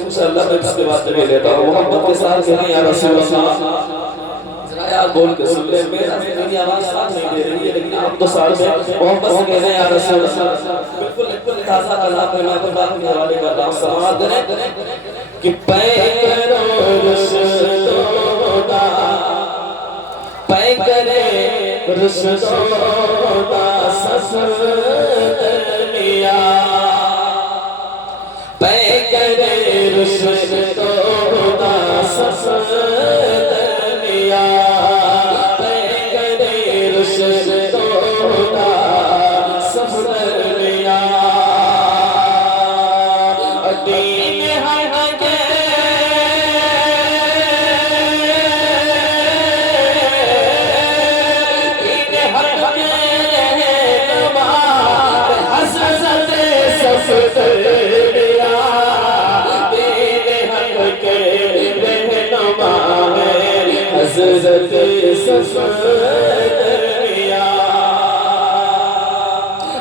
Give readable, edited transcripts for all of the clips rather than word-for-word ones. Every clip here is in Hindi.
इंशाअल्लाह मैं इसके बाद में लेता हूँ। मोहब्बत के साथ कहें या रसूल अल्लाह, जरा यार बोल के सुन ले। मेरी आवाज साथ नहीं दे रही है, लेकिन आप तो साथ में मोहब्बत से कह रहे हैं या रसूल अल्लाह। बिल्कुल ताज़ा कलाम है, मैं तो बात के हवाले कर रहा हूँ। समाअत करें कि पैकरो रुशदोदा, पैकरे रुशदोदा सफर मिया, पैकरे रुशदोदा सफर मिया, पैकरे रुशदोदा सफर मिया। दीन हक के दीन हक के रहनुमा हज़रत सफ़द मिया, दीन हक के रहनुमा हज़रत सफ़द मिया।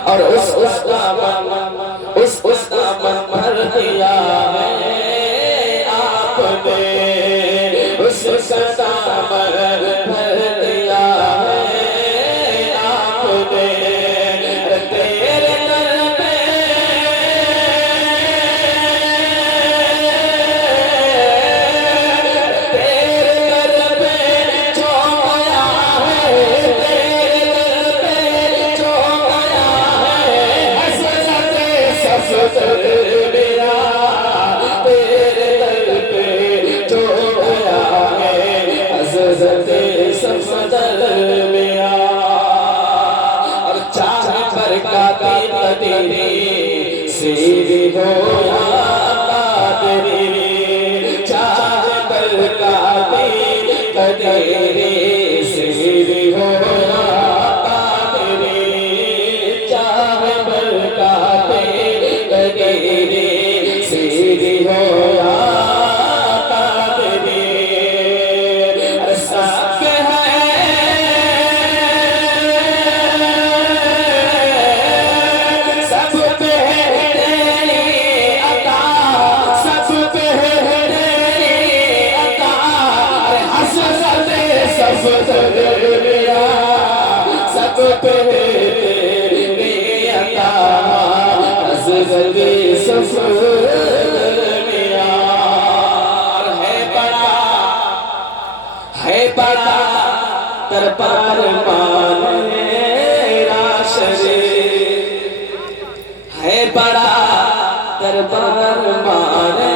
और उसका मन भर दिया है आपने, उसका मन भर दिया है आपने। तेरे दर पे जो आया है, तेरे दर पे जो आया है हज़रत सफ़द मिया, तेरे दर पे जो आया है हज़रत सफ़द मिया। और चाहे बरकाती मदीने से भी हो या कादरी, चाहे बरकाती मदीने से भी हो या कादरी, चाहे बरकाती मदीने से भी हो या कादरी। सब है सब पे है तेरी अता, सब पे है तेरी अता, हज़रत सफ़द मिया, सब पे है तेरी अता, हज़रत सफ़द मिया। है बड़ा दरबार मेरा शरीफ, है बड़ा दरबार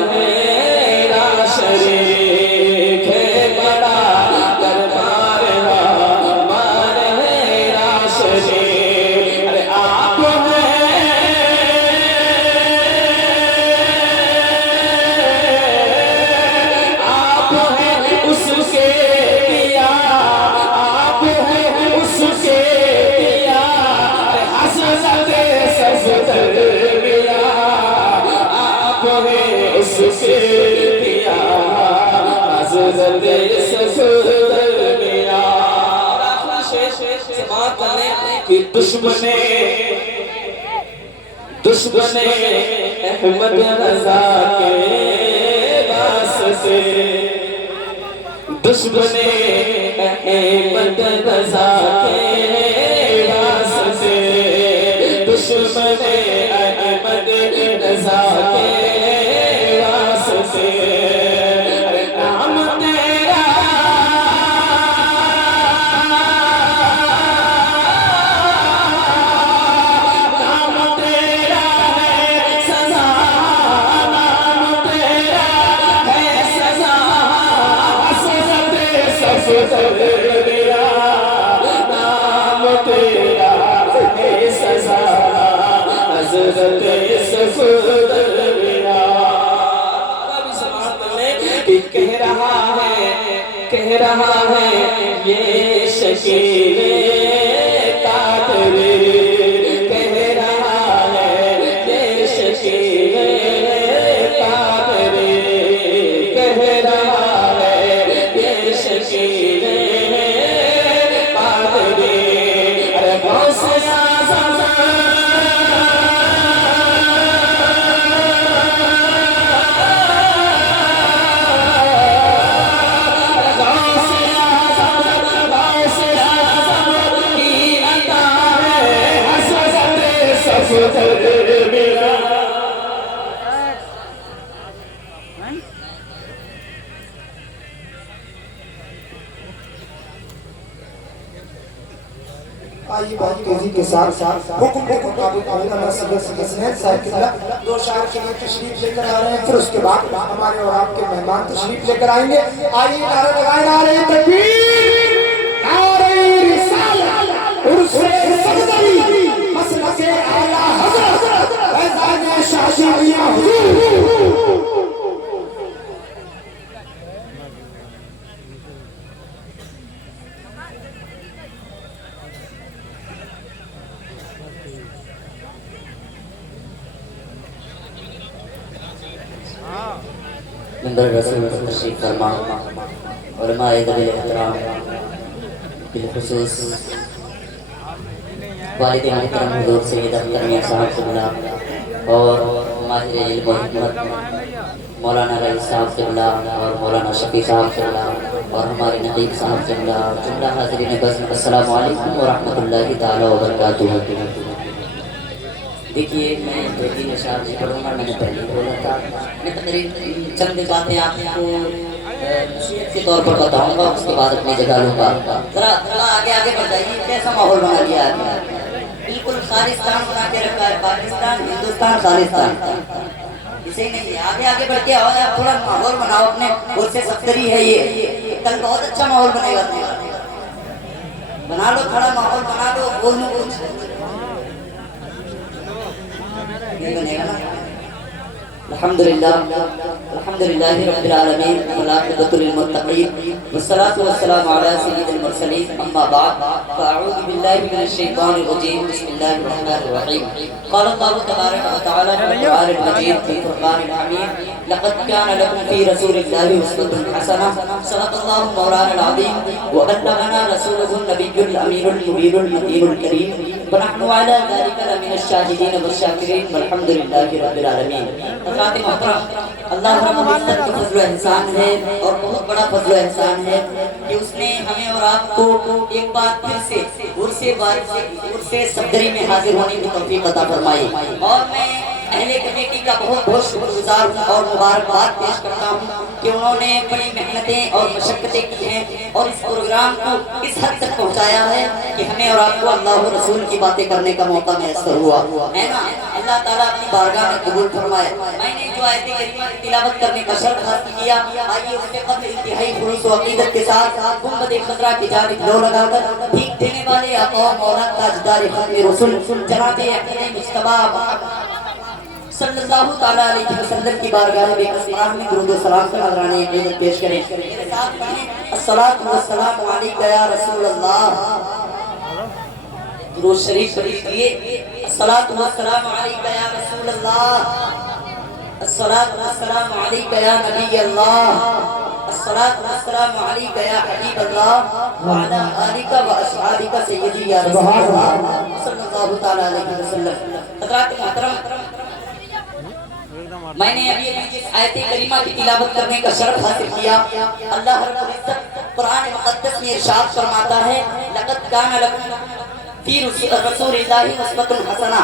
मेरा शरीफ, है बड़ा दरबार मेरा शरीफ। अरे आप हैं उसके दिया, आप हैं उसके दिया, हज़रत सफ़द मिया, आप हैं उसके दिया, हज़रत सफ़द मिया। समाअत करने कि दुश्मने अहमद रज़ा के वास्ते, दुश्मने अहमद रज़ा के वास्ते, दुश्मने अहमद रज़ा के वास्ते। अरे नाम तेरा नाम तेरा है सज़ा, नाम तेरा है सज़ा, हज़रत सफ़द मिया, नाम तेरा है सज़ा, हज़रत सफ़द मिया। कि कह रहा है ये शकील कादरी, कह रहा है ये शकील कादरी, कह रहा के साथ हुक्म के मुताबिक मौलाना सैयद हसनैन साहब किबला दो शायर के लिए तशरीफ लेकर आ रहे हैं। फिर उसके बाद हमारे और आपके मेहमान तशरीफ लेकर आएंगे। आइए नारा लगाए, नारे तकबीर, नारे रिसालत, उर्से सफदरी, मसलके आला हज़रत फैज़ान शाही मियां हुजूर। मंदिर रसूल तशरीफ फरमा उलमाए दबिल एहतराम बिलखुसूस वालिद मोहतरम हुजूर सैयद अख्तर मियां साहब क़िबला और माहिर इल्म व हिकमत मौलाना रईस साहब क़िबला और मौलाना शफी साहब क़िबला और हमारे नकीब साहब क़िबला जुमला हाज़िरीन बज़्म अस्सलामु अलैकुम व रहमतुल्लाहि तआला व बरकातुहू। देखिए, मैं बेटी निशार जी पढ़ूंगा। मैंने पहले बोला था मैं तकरीबन चंद बातें आपको नसीहत के तौर पर बताऊंगा, उसके बाद अपनी जगह लूंगा। जरा आगे आगे बढ़ जाइए। कैसा माहौल बना दिया है, बिल्कुल खालिस्तान बना के रखा है। पाकिस्तान, हिंदुस्तान, खालिस्तान इसे नहीं है। आगे आगे बढ़ के आओ, आप थोड़ा माहौल बनाओ अपने। उससे सफ्तरी है ये, कल बहुत अच्छा माहौल बनेगा। बना लो, थोड़ा माहौल बना लो, बोल लो कुछ बनेगा ना। अल्हम्दुलिल्लाह अल्हम्दुलिल्लाहि रब्बिल आलमीन वल आक़िबतु लिल मुत्तक़ीन वस्सलातु वस्सलामु अला सय्यिदिल मुरसलीन अम्मा बाद फ़अऊज़ु बिल्लाहि मिनश शैतानिर रजीम बिस्मिल्लाहिर रहमानिर रहीम। क़ाल अल्लाहु तबारक व तआला फ़िल क़ुरआनिल मजीद फ़ी फ़ुरक़ानिल हमीद लक़द कान लकुम फ़ी रसूलिल्लाहि उस्वतुन हसनह सदक़ल्लाहु मौलाना अज़ीम व बल्लगना रसूलुहुन नबियुल अमीनुल मुबीनुल मतीनुल करीम व नहनु अला ज़ालिका लमिनश शाहिदीन वश-शाकिरीन वल्हम्दुलिल्लाहि रब्बिल आलमीन। हज़रात मोहतरम, अल्लाह रब्बुल इज़्ज़त का फज़्ल व एहसान है और बहुत बड़ा फज़्ल व एहसान है कि उसने हमें और आपको एक बार फिर से उर्से सफदरी में हाजिर होने की तौफीक अता फरमाई। और मैं अहले कमेटी का बहुत बहुत शुक्रगुजार हूँ और मुबारकबाद पेश करता हूँ कि उन्होंने बड़ी मेहनतें और मशक्क़तें की हैं और इस प्रोग्राम को इस हद तक पहुँचाया है कि हमें और आपको अल्लाह व रसूल की बातें करने का मौका मैसर हुआ है ना। अल्लाह ताला अपनी बारगाह में कबूल फरमाए। मैंने जो आयत करीमा की तिलावत करने का शर्फ हासिल किया, आइए उसके कब्ल इंतहाई खुलूस व अक़ीदत के साथ गुंबद खज़रा की जानिब लो लगाकर भीख देने वाले आका मौला ताजदार ख़त्म रसूल जनाब अहमद मुज्तबा सल्लल्लाहु ताला अलैहि वसल्लम की बारगाह में बेकरार में दुरूद व सलाम का नज़राने इबादत पेश करें। मेरे साथ पढ़ें अस्सलातु वस्सलामु अलैका या रसूल अल्लाह। दुरूद शरीफ पढ़िए। अस्सलातु वस्सलामु अलैका या रसूल अल्लाह, अस्सलातु वस्सलामु अलैका या नबी अल्लाह, अस्सलातु वस्सलामु अलैका या हबीब अल्लाह व अला आलिका व अस्हाबिका सय्यदी या रसूल अल्लाह सल्लल्लाहु ताला अलैहि वसल्लम। हज़रात मोहतरम, मैंने अभी जिस आयत करीमा की तिलावत करने का शर्फ हासिल किया, अल्लाह रब्बुल इज़्ज़त कुरान मुक़द्दस में इरशाद फरमाता है लक़द कान लकुम फ़ी रसूलिल्लाहि उस्वतुन हसना।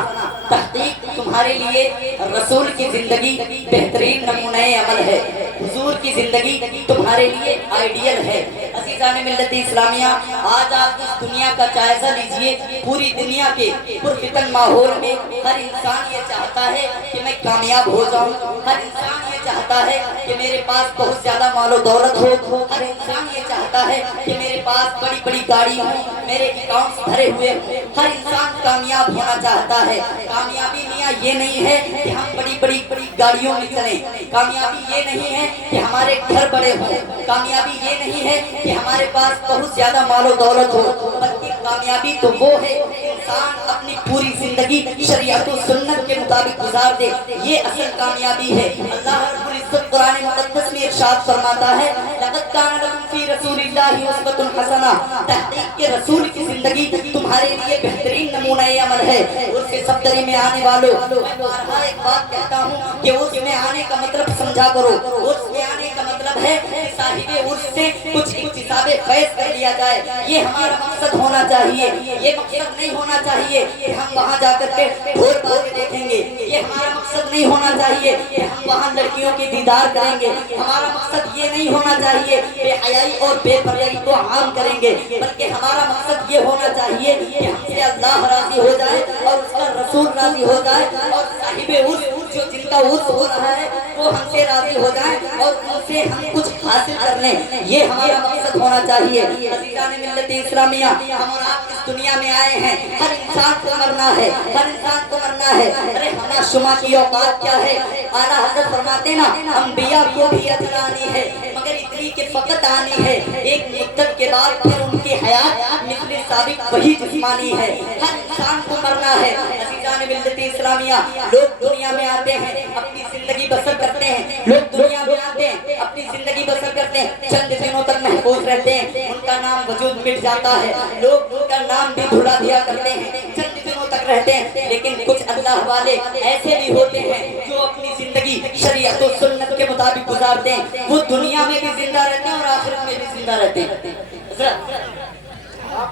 तहक़ीक़ तुम्हारे लिए रसूल की जिंदगी बेहतरीन नमूने अमल है, हुजूर की जिंदगी तुम्हारे लिए आइडियल है। अज़ीज़ान मिल्लत इस्लामिया, आज आप इस दुनिया का जायजा लीजिए। पूरी दुनिया के पुरफितन माहौल में हर इंसान ये चाहता है कि मैं कामयाब हो जाऊं, हर इंसान ये चाहता है कि मेरे पास बहुत ज्यादा मालो दौलत हो, हर इंसान ये चाहता है कि मेरे पास बड़ी बड़ी गाड़ी हो, मेरे अकाउंट्स भरे हुए हो। हर इंसान कामयाब होना चाहता है। कामयाबी मियां ये नहीं है कि हम बड़ी बड़ी गाड़ियों में चलें, कामयाबी ये नहीं है कि हमारे घर बड़े हों, कामयाबी ये नहीं है कि हमारे पास बहुत ज्यादा मालो दौलत हो, बल्कि कामयाबी तो वो है इंसान अपनी पूरी जिंदगी शरीयत और सुन्नत के मुताबिक गुजार दे, ये असल कामयाबी है। अल्लाह रब्बुल इज़्ज़त कुरान मुक़द्दस में इरशाद फरमाता है लक़द कान लकुम फ़ी रसूलिल्लाहि उस्वतुन हसना। तहक़ीक़ के रसूल की जिंदगी तुम्हारे लिए बेहतरीन नमूना अमल है। उसके सफदरी में आने वालों, मैं बारहा एक बात कहता हूँ कि उसमें आने का मतलब समझा करो। उसमें आने का मतलब है कि साहिबे उर्स से कुछ इक्तिसाबे फैज़ कर लिया जाए, ये हमारा मकसद होना चाहिए। ये मकसद नहीं होना चाहिए कि हम वहाँ जाकर के ढोल बाजे देखेंगे, ये हमारा मकसद नहीं होना चाहिए कि हम वहाँ लड़कियों के दीदार करेंगे, हमारा मकसद ये नहीं होना चाहिए बेहयाई और बेपर्दाई को आम करेंगे, बल्कि हमारा मकसद ये होना चाहिए कि हमसे अल्लाह राजी हो जाए और उसका रसूल राजी हो जाए और साहिबे उर्स जो जिनका उर्स हो रहा है वो हमसे राजी हो जाए और उनसे हम कुछ हासिल कर लें, ये हमारा मकसद होना चाहिए। अज़ीज़ान मिल्लत इस्लामिया, हम और आप इस दुनिया में आए हैं, हर इंसान को मरना है, हर इंसान को मरना है। अरे हमें शुमा की औकात क्या है? आला हज़रत फरमाते ना, अंबिया को भी अजर आनी है मगर इतनी कि फकत आनी है, एक मुद्दत के बाद फिर उनकी हयात मिस्ल साबिक वही जिस्मानी है। हर इंसान को मरना है। अज़ीज़ान मिल्लत इस्लामिया, लोग दुनिया में आते हैं, अपनी जिंदगी बसर करते हैं, लोग दुनिया में आते हैं, अपनी जिंदगी बसर करते हैं, चंद दिनों तक महफूज रहते हैं, उनका नाम वजूद मिट जाता है, लोग उनका नाम भी भुला दिया करते हैं, चंद दिनों तक रहते हैं। लेकिन कुछ अल्लाह वाले ऐसे भी होते हैं जो अपनी जिंदगी शरीयत और सुन्नत के मुताबिक गुजारते हैं, वो दुनिया में भी जिंदा रहते हैं और आखिरत में भी जिंदा रहते हैं।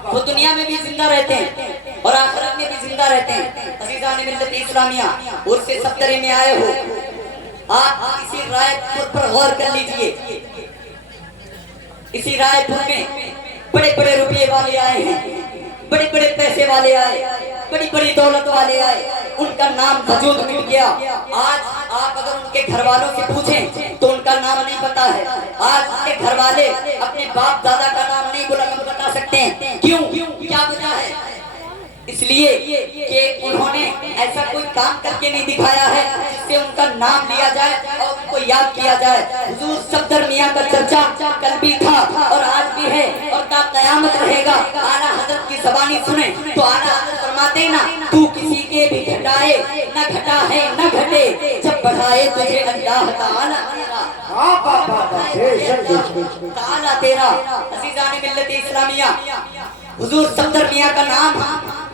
वो दुनिया में भी जिंदा रहते हैं और आखिरत में भी जिंदा रहते हैं। अज़ीज़ान मिल्लत इस्लामिया, उर्स सफ्तरी में आए हो, आप इसी रायपुर पर गौर कर लीजिए। इसी रायपुर में बड़े बड़े रुपये वाले आए हैं, बड़े बड़े पैसे वाले आए, बड़ी बड़ी दौलत वाले आए, उनका नाम वजूद मिट गया। आज आप अगर उनके घर वालों से पूछें तो उनका नाम नहीं पता है। आज उनके घर वाले अपने बाप दादा का नाम नहीं बता सकते हैं। क्यों? क्या वजह है? इसलिए कि उन्होंने ऐसा कोई काम करके नहीं दिखाया है जिससे उनका नाम लिया जाए और उनको याद किया जाए। हुजूर सफदर मियां का चर्चा कल भी था और आज भी है और ता कयामत रहेगा। आला हज़रत की ज़बानी सुने तो आला हज़रत फरमाते ना, तू किसी के भी घटाए न घटा है न घटे, जब बढ़ाए तुझे अल्लाह ताला तेरा। अज़ीज़ान मिल्लत इस्लामिया, हुजूर सफदर मियां का नाम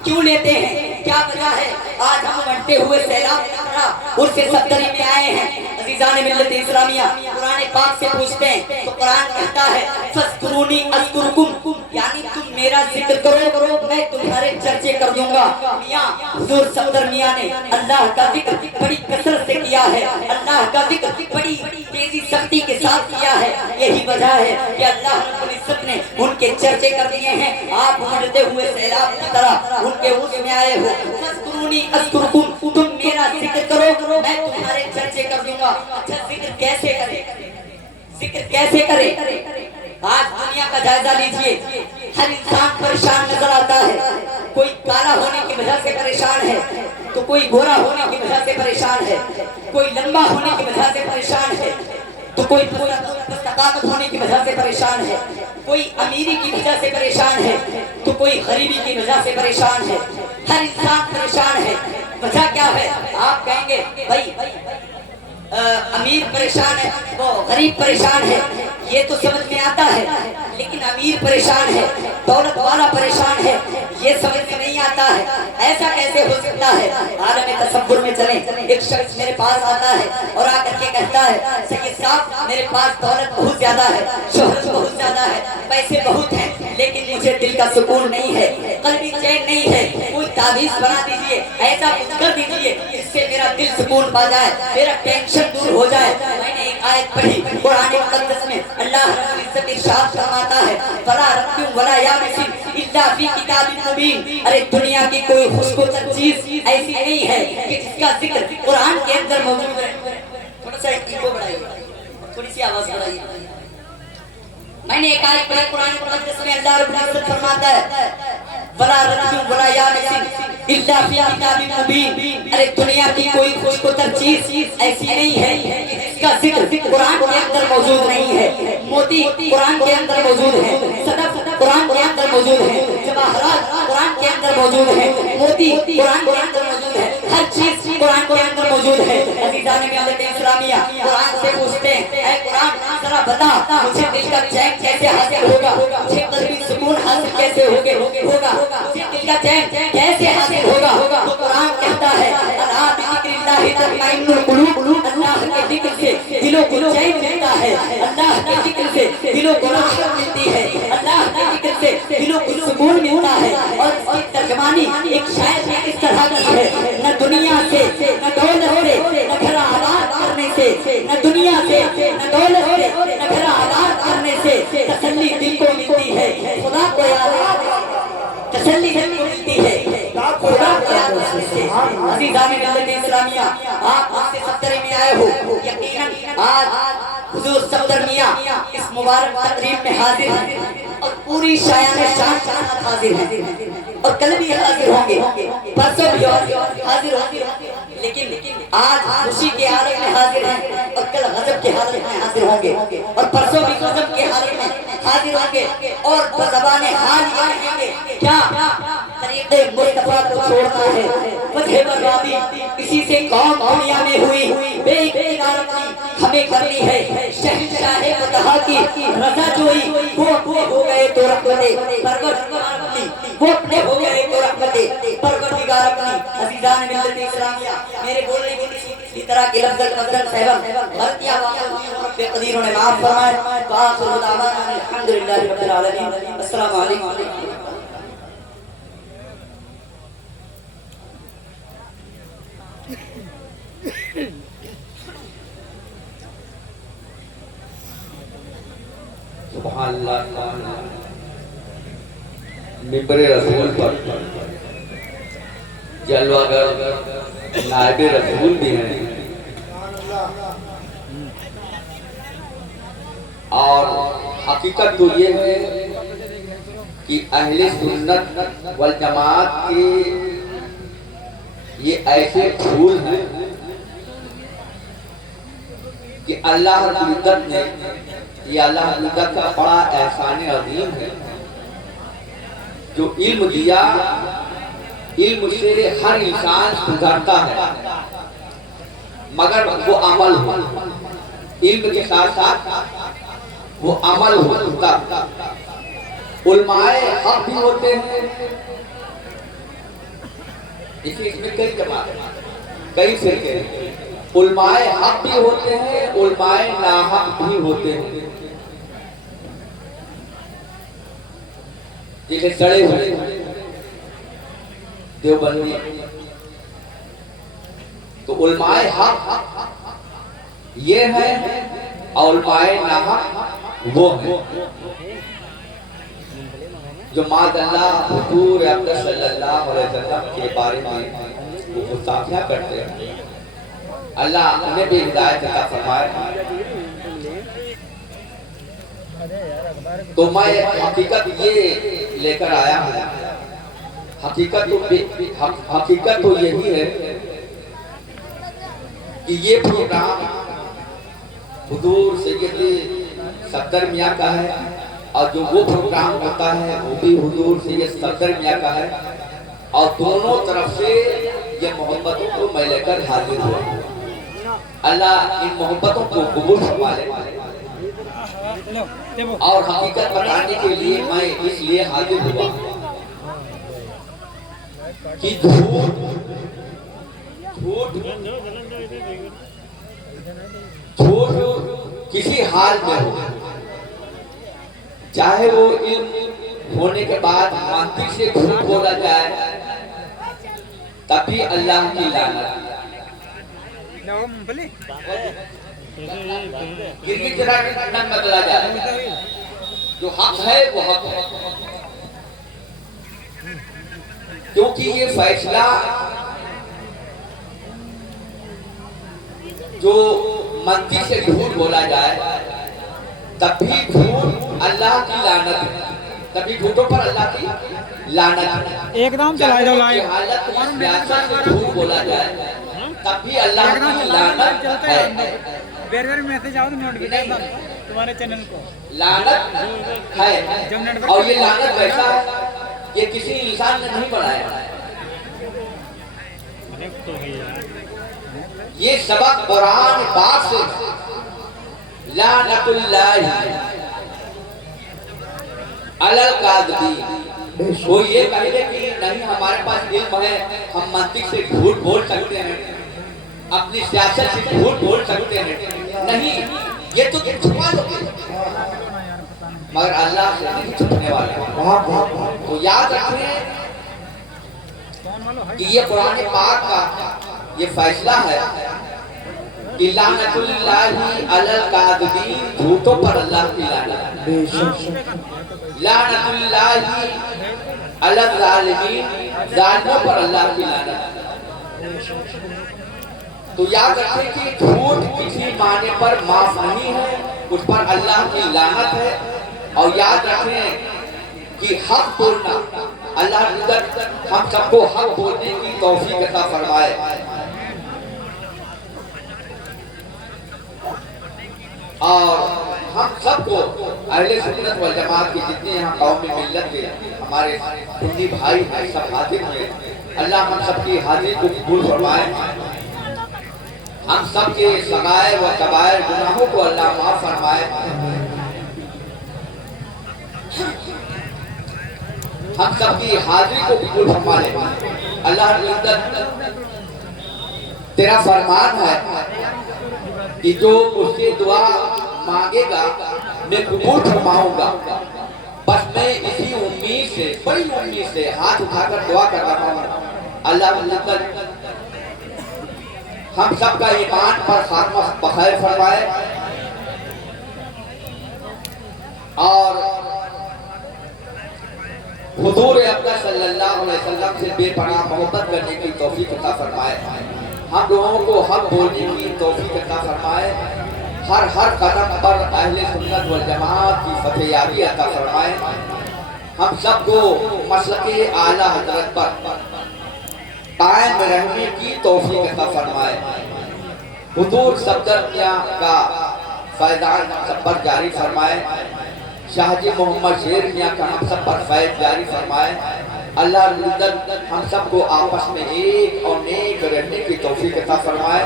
क्यों लेते हैं? क्या वजह है? आज हम बढ़ते हुए सैलाब उर्स सफ्तरी में आए हैं। अज़ीज़ान मिल्लत इस्लामिया, कुरान पाक से पूछते हैं तो कुरान कहता है फज़कुरूनी अज़कुरुकुम, यानी तुम मेरा जिक्र करो मैं तुम्हारे चर्चे कर दूंगा। मियां हुजूर सफदर मियां ने अल्लाह का जिक्र बड़ी कसरत से किया है, अल्लाह का जिक्र बड़ी तेजी शक्ति के साथ किया है। यही वजह है कि अल्लाह रब्बुल इज्जत ने उनके चर्चे कर दिए हैं। आप उमड़ते हुए सैलाब की तरह उनके उर्स में आए हो। फज़कुरूनी अज़कुरुकुम, तुम मेरा जिक्र करो मैं तुम्हारे चर्चे कर दूंगा। अच्छा, जिक्र कैसे करें? जिक्र कैसे करें? आज दुनिया का जायजा लीजिए, हर इंसान परेशान नजर आता है। कोई काला होने की वजह से परेशान है तो कोई गोरा होने की वजह से परेशान है, कोई लंबा होने की वजह से परेशान है तो कोई ताकत होने की वजह से परेशान है, कोई अमीरी की वजह से परेशान है तो कोई गरीबी की वजह से परेशान है। हर इंसान परेशान है। वजह क्या है? आप कहेंगे भाई अमीर परेशान है, वो गरीब परेशान है, ये तो समझ में आता है, लेकिन अमीर परेशान है, दौलत वाला परेशान है, ये समझ में नहीं आता है। ऐसा कैसे हो सकता है? आलम तसव्वुर में चलें, एक शख्स मेरे पास आता है और आकर के कहता है सैयद साहब मेरे पास दौलत बहुत ज्यादा है, शोहरत बहुत ज्यादा है, पैसे बहुत हैं, लेकिन मुझे दिल का सुकून नहीं है, कल्बी चैन नहीं है, कोई ताबीज बना दीजिए, ऐसा कुछ कर दीजिए जिससे मेरा दिल सुकून पा जाए, मेरा टेंशन दूर हो जाए। मैंने एक आयत पढ़ी कुरान मुक़द्दस में, अल्लाह रब्बुल इज्जत इरशाद फरमाता है वला रब्बुम वला याबिसिन इल्ला फी किताबिन मुबीन। अरे दुनिया की कोई खुशबूदार चीज ऐसी नहीं है कि जिसका जिक्र कुरान के अंदर मौजूद है। थोड़ा सा इको बढ़ाइए, थोड़ी सी आवाज बढ़ाइए। मैंने एक आयत पढ़ी कुरान मुक़द्दस में, अल्लाह रब्बुल इज्जत फरमाता है वला रब्बुम वला याबिसिन इल्ला फी किताबिन मुबीन। अरे दुनिया की कोई खुशबूदार चीज ऐसी नहीं है कि जिसका जिक्र कुरान के अंदर मौजूद नहीं है। मोती कुरान के अंदर मौजूद है, सदफ कुरान के अंदर मौजूद है, जवाहरात कुरान के अंदर मौजूद है, मोती कुरान के अंदर मौजूद है, हर चीज कुरान के अंदर मौजूद है। अज़ीज़ान मिल्लत इस्लामिया, कुरान से पूछते हैं ऐ कुरान जरा बता मुझे दिल का चैन कैसे हासिल होगा, मुझे कल्बी सुकून हासिल कैसे होगा, मुझे दिल का चैन कैसे हासिल होगा? तो कुरान कहता है अला बिज़िक्रिल्लाहि तत्मइन्नुल कुलूब, अल्लाह के जिक्र से दिलों को चैन मिलता है, अल्लाह के जिक्र से दिलों को राहत मिलती है, अल्लाह के जिक्र से दिलों को सुकून मिलता है। और इसकी तर्जमानी एक शायर ने इस तरह की है, न दुनिया से न दौलत से न घर आबाद करने से, न दुनिया से न दौलत से न घर आबाद करने से तसल्ली दिल को मिलती है, खुदा को याद तसल्ली दिल को मिलती है, खुदा को याद करने से। अज़ीज़ान मिल्लत इस्लामिया, आप मुझसे सफ्तर में आए हो, यकीनन आज हुजूर सफ्तर मियां इस मुबारक तकरीब में हाजिर हैं और पूरी शायान शान के साथ हाजिर हैं और कल भी हाजिर होंगे, परसों भी हाजिर होंगे, लेकिन आज खुशी के हालत में हाजिर हैं और कल गजब के हालत में हाजिर होंगे और परसों भी गजब के हालत में हाजिर होंगे और बज़बाने हाल ये कहेंगे क्या तरीक़े मुस्तफ़ा को छोड़ना है, वजह बर्बादी इसी से कौम दुनिया में हुई, बेइख्तियार अपनी हमें करनी है, शहंशाहे वतहा की रज़ा जोई, वो अपने हो गए तो रहमते परवरदिगार अपनी, वो अपने हो गए तो रहमते परवरदिगार अपनी। अज़ीज़ान मिल्लत इस्लामिया, मेरे बोलने की किसी तरह के लफ्ज़ मज़दर सहबन गलतियां रब्बे क़दीर ने माफ फरमाए। तो आखिर दावाना अल्हम्दुलिल्लाहि रब्बिल आलमीन। अस्सलामु अलैकुम। सुभान अल्लाह। मिंबरे रसूल पर जलवागर नायबे रसूल भी हैं और हकीकत तो ये है कि अहले सुन्नत वल जमात के ये ऐसे फूल हैं कि अल्लाह रब्बुल इज्जत ने, ये अल्लाह रब्बुल इज्जत का बड़ा एहसान अज़ीम है जो इल्म दिया। इल्म से हर इंसान सुधरता है मगर वो अमल हो, इल्म के साथ साथ वो अमल होता। उलमाए हक भी होते हैं, इसमें कई जमात कई फिरके हैं। उलमाए हक भी होते हैं, उलमाए नाहक भी होते हैं। जैसे सड़े हुए देवबंदी, तो उलमाए हक ये है और उलमाए नाहक वो है जो मादल्ला हुजूर अक़दस सल्लल्लाहु अलैहि वसल्लम के बारे में वो गुस्ताखियां करते हैं। अल्लाह उन्हें भी हिदायत अता फरमाए। तो मैं हकीकत ये लेकर आया हूँ, हकीकत तो यही है कि ये प्रोग्राम हुजूर सैयद सफ्तर मियां का है और जो वो प्रोग्राम होता है वो भी हुजूर सैयद सफ्तर मियां का है और दोनों तरफ से ये मोहब्बतों को मैं लेकर हाजिर हुआ। अल्लाह इन मोहब्बतों को कबूल फरमा ले। और हकीकत बताने के लिए मैं इसलिए हाजिर हुआ कि झूठ किसी हाल में हो, चाहे वो इल्म होने के बाद मानती से झूठ बोला जाए तभी अल्लाह की लानत। गिरगिट जरा न बदला जाए, जो हक है वो हक है, क्योंकि ये फैसला जो मनती से झूठ बोला जाए तभी झूठ अल्लाह की लानत, तभी झूठों पर अल्लाह की लानत। एकदम चलाए जाओ लाइव हालत में सियासत से झूठ बोला जाए तभी अल्लाह की लानत है। बेर बेर मैसेज आओ तो नोटिफिकेशन तुम्हारे चैनल को लानत है। और ये लानत वैसा है ये किसी इंसान ने नहीं बनाया। ये सबक कुरान पाक से लानतुल्लाह अलल काज़िबीन। वो ये कहे कि नहीं हमारे पास इल्म है, हम मंतिक से झूठ बोल सकते हैं, अपनी सियासत से झूठ बोल सकते हैं, नहीं ये तो तुम छुपा लोगे, मगर अल्लाह से नहीं छुपने वाला। तो याद रखें कि ये कुरान पाक का ये फैसला है कि लानतुल्लाहि अलल काज़िबीन, झूठों पर अल्लाह की लानत, लानतुल्लाहि अलल ज़ालिमीन, जालिमों पर अल्लाह की लानत। तो याद रखें कि झूठ किसी माने पर माफ नहीं है, उस पर अल्लाह की लानत है। और याद रखें कि हक बोलना, अल्लाह हम सबको हक बोलने की तौफीक अता फरमाए। और हम सबको अहले सुन्नत वल जमात के जितने यहाँ कौम में मिल्लत के हमारे सुन्नी भाई हैं, सब हाजिर हुए, अल्लाह हम सबकी हाजिर को कबूल फरमाए। हम सबके सगायर व कबायर गुनाहों को अल्लाह माफ फरमाए। हम सबकी हाजिरी को कबूल फरमा ले। अल्लाह तेरा फरमान है कि जो मुझसे दुआ मांगेगा मैं कबूल फरमाऊंगा। बस मैं इसी उम्मीद से, बड़ी उम्मीद से हाथ उठाकर दुआ कर रहा हूँ। अल्लाह हम सबका ईमान पर खात्मा बखैर फरमाए और हुजूर अक़दस सल्लल्लाहु अलैहि वसल्लम से बेपनाह मोहब्बत करने की तौफीक अता फरमाए। हम लोगों को हक बोलने की तौफीक अता फरमाए। हर कदम पर अहले सुन्नत वल जमात की फतेहयाबी अता फरमाए। हम सबको मसलके आला हज़रत पर कायम रहने की तौफीक अता फरमाए। हुजूर सफदर मियां का फैज़ान सब पर जारी फरमाए। शाहजी मोहम्मद शेर मियां का हम सब पर फैज़ जारी फरमाए। अल्लाह हम सबको आपस में एक और नेक रहने की तौफीक अता फरमाए।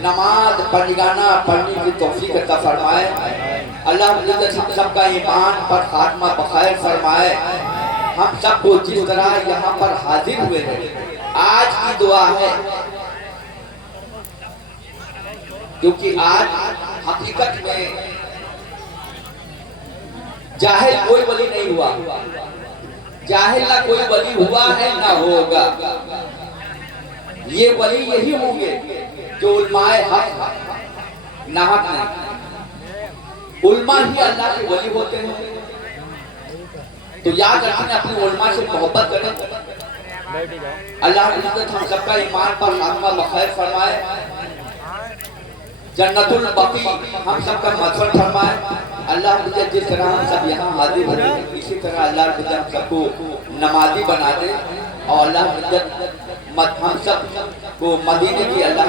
नमाज पंजगाना पढ़ने की तौफीक अता फरमाए। अल्लाह हम सबका ईमान पर खात्मा बखैर फरमाए। हम सबको जिस तरह यहाँ पर हाजिर हुए हैं, आज की दुआ है, क्योंकि आज हकीकत में जाहिल कोई वली नहीं हुआ, जाहिल ना कोई वली हुआ है ना होगा। ये वली यही होंगे जो उलमाए हक नाहक नहीं। उलमा ही अल्लाह के वली होते हैं। तो याद रखना, अपनी उलमा से मोहब्बत करें। अल्लाह हम सबका ईमान पर खात्मा बखैर फरमाए। जन्नतुल बकी हम सबका मदफन फरमाए। अल्लाह जिस तरह हम सब यहाँ हाजिर हैं, इसी तरह अल्लाह हम सबको नमाजी बना दे। और अल्लाह हम सब को मदीने की अल्लाह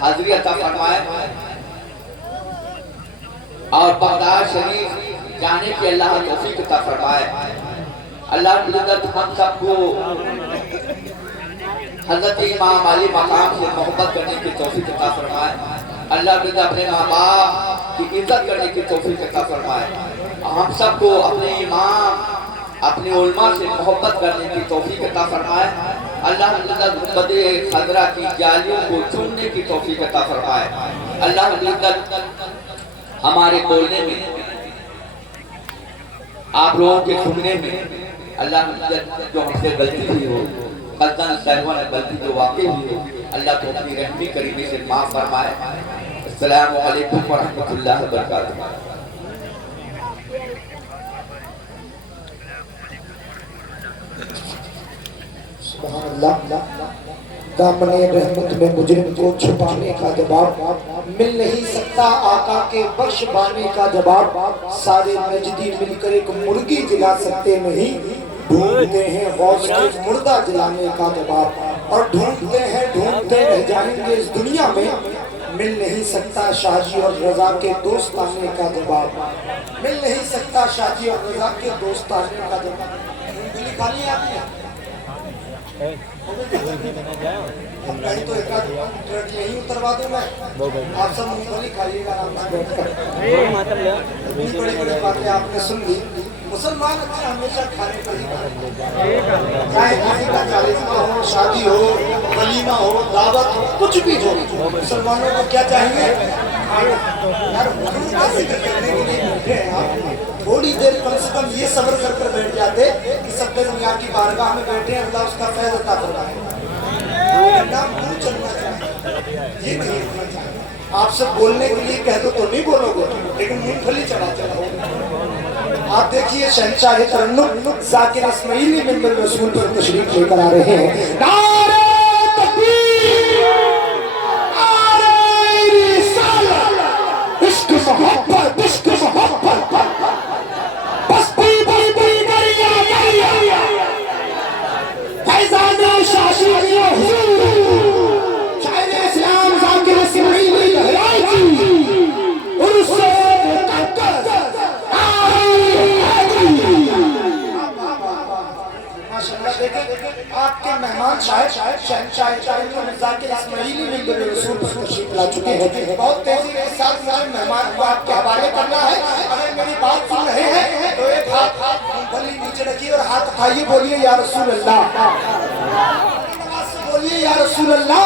हाजिरी अता फरमाए और बगदाद शरीफ जाने की अल्लाह तौफीक अता फरमाए। अल्लाह हम सबको हज़रत इमाम अली मकाम से मोहब्बत करने की तौफीक अता फरमाए। अल्लाह अपने माँ बाप की इज्जत करने की तौफीक अता फरमाए। हम सबको अपने इमाम, अपने उलमा से मोहब्बत करने की तौफीक अता फरमाए। अल्लाह गुंबदे खज़रा की जालियों को चूमने की तौफीक अता फरमाए। अल्लाह हमारे बोलने में, आप लोगों के सुनने में, अल्लाह जो हमसे गलती हुई हो, कल्तन सहवन गलती जो वाकई हुई हो, अल्लाह को अपनी रहमी करीमी से माफ़ फरमाए। अस्सलामु अलैकुम व रहमतुल्लाहि व बरकातुहू। सुभान अल्लाह। दामने रहमत में मुजरिम को छुपाने का जवाब मिल नहीं सकता, आका के बख्श पाने का जवाब। सारे नजदी मिलकर एक मुर्गी जला सकते नहीं, ढूंढते हैं गौस के मुर्दा जलाने का जवाब। और ढूंढते हैं ढूंढते रह जाएंगे इस दुनिया में, मिल नहीं सकता शाहजी और रजा के दोस्त आने का जवाब। मिल नहीं सकता शाहजी और रजा के दोस्त आने का जवाब। खाली आती है नहीं तो एक ट्रक यहीं उतरवा दूं मैं, आप सब मूंगफली खाइएगा आराम से बैठकर। इतनी बड़ी बड़ी बातें आपने सुन ली। मुसलमान अच्छा हमेशा खाने पर ही, चाहे किसी का 40वां हो, शादी हो, वलीमा हो, दावत हो, कुछ भी हो, मुसलमानों को क्या चाहिए? यार हुजूर का जिक्र करने के लिए बैठे हैं आप, थोड़ी देर कम से कम ये सब्र कर बैठ जाते कि सब दुनिया की बारगाह में बैठे हैं, अल्लाह उसका फैज़ अता फरमाए। मुंह चलना चाहिए, ये नहीं होना चाहिए। आप सब बोलने के लिए कह दो तो नहीं बोलोगे, लेकिन मूंगफली चढ़ा चढ़ाओगे। आप देखिए शहंशाह तरन्नुम ज़ाकिर इस्माइली मिंबर रसूल पर तशरीफ लेकर आ रहे हैं। नारे तकबीर, नारे रिसालत, इश्क मोहब्बत, इश्क मोहब्बत, बस बड़ी बड़ी बड़ी दरिया दरिया, फैज़ान शाशी शायर इस्लाम ज़ाकिर इस्माइली लहराई उर्से मुक़द्दस आपके मेहमान शायद शहंशाह ज़ाकिर इस्माइली मिंबर रसूल पर तशरीफ ला चुके हैं। बहुत तेजी के साथ मुझे मेहमान को आपके हवाले करना है। अगर मेरी बात सुन रहे हैं तो एक हाथ मूंगफली नीचे रखिए और हाथ उठाइए, बोलिए या रसूल अल्लाह, बोलिए या रसूल अल्लाह।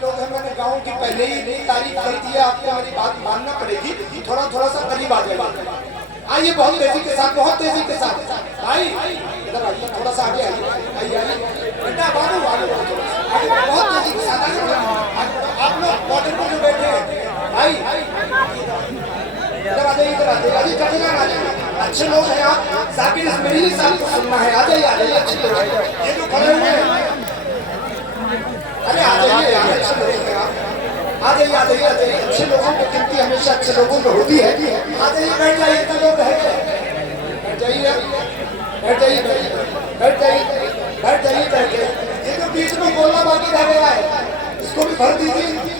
लोग हैं, मैंने गाँव की पहले ही तारीफ कर दी है, आपको मेरी बात मानना पड़ेगी। थोड़ा थोड़ा सा करीब आ जाएगा, आइए बहुत तेजी के साथ, बहुत तेजी के साथ। भाई इधर आइए, थोड़ा सा आगे आइए, आइए आइए बेटा, बाबू बाबू बहुत तेजी के साथ आइए। आप लोग बॉर्डर पर जो बैठे हैं भाई इधर आ जाइए, इधर आ जाइए, कचरा आ जाइए। अच्छे लोग हैं आप, ज़ाकिर इस्माइली साहब को सुनना है, आ जाइए आ जाइए। अच्छे लोग हैं ये जो खड़े हुए हैं, अरे आ जाइए, अच्छे लोग हैं आप, आ जाइए आ जाइए आ जाइए। अच्छे लोगों की गिनती हमेशा अच्छे लोगों में होती है। आ जाइए, बैठ जाइए, इतने लोग रह गए, बैठ जाइए बैठ जाइए बैठ जाइए बैठ जाइए बैठ जाइए। ये जो बीच में बोलना बाकी रह गया है इसको भी भर दीजिए।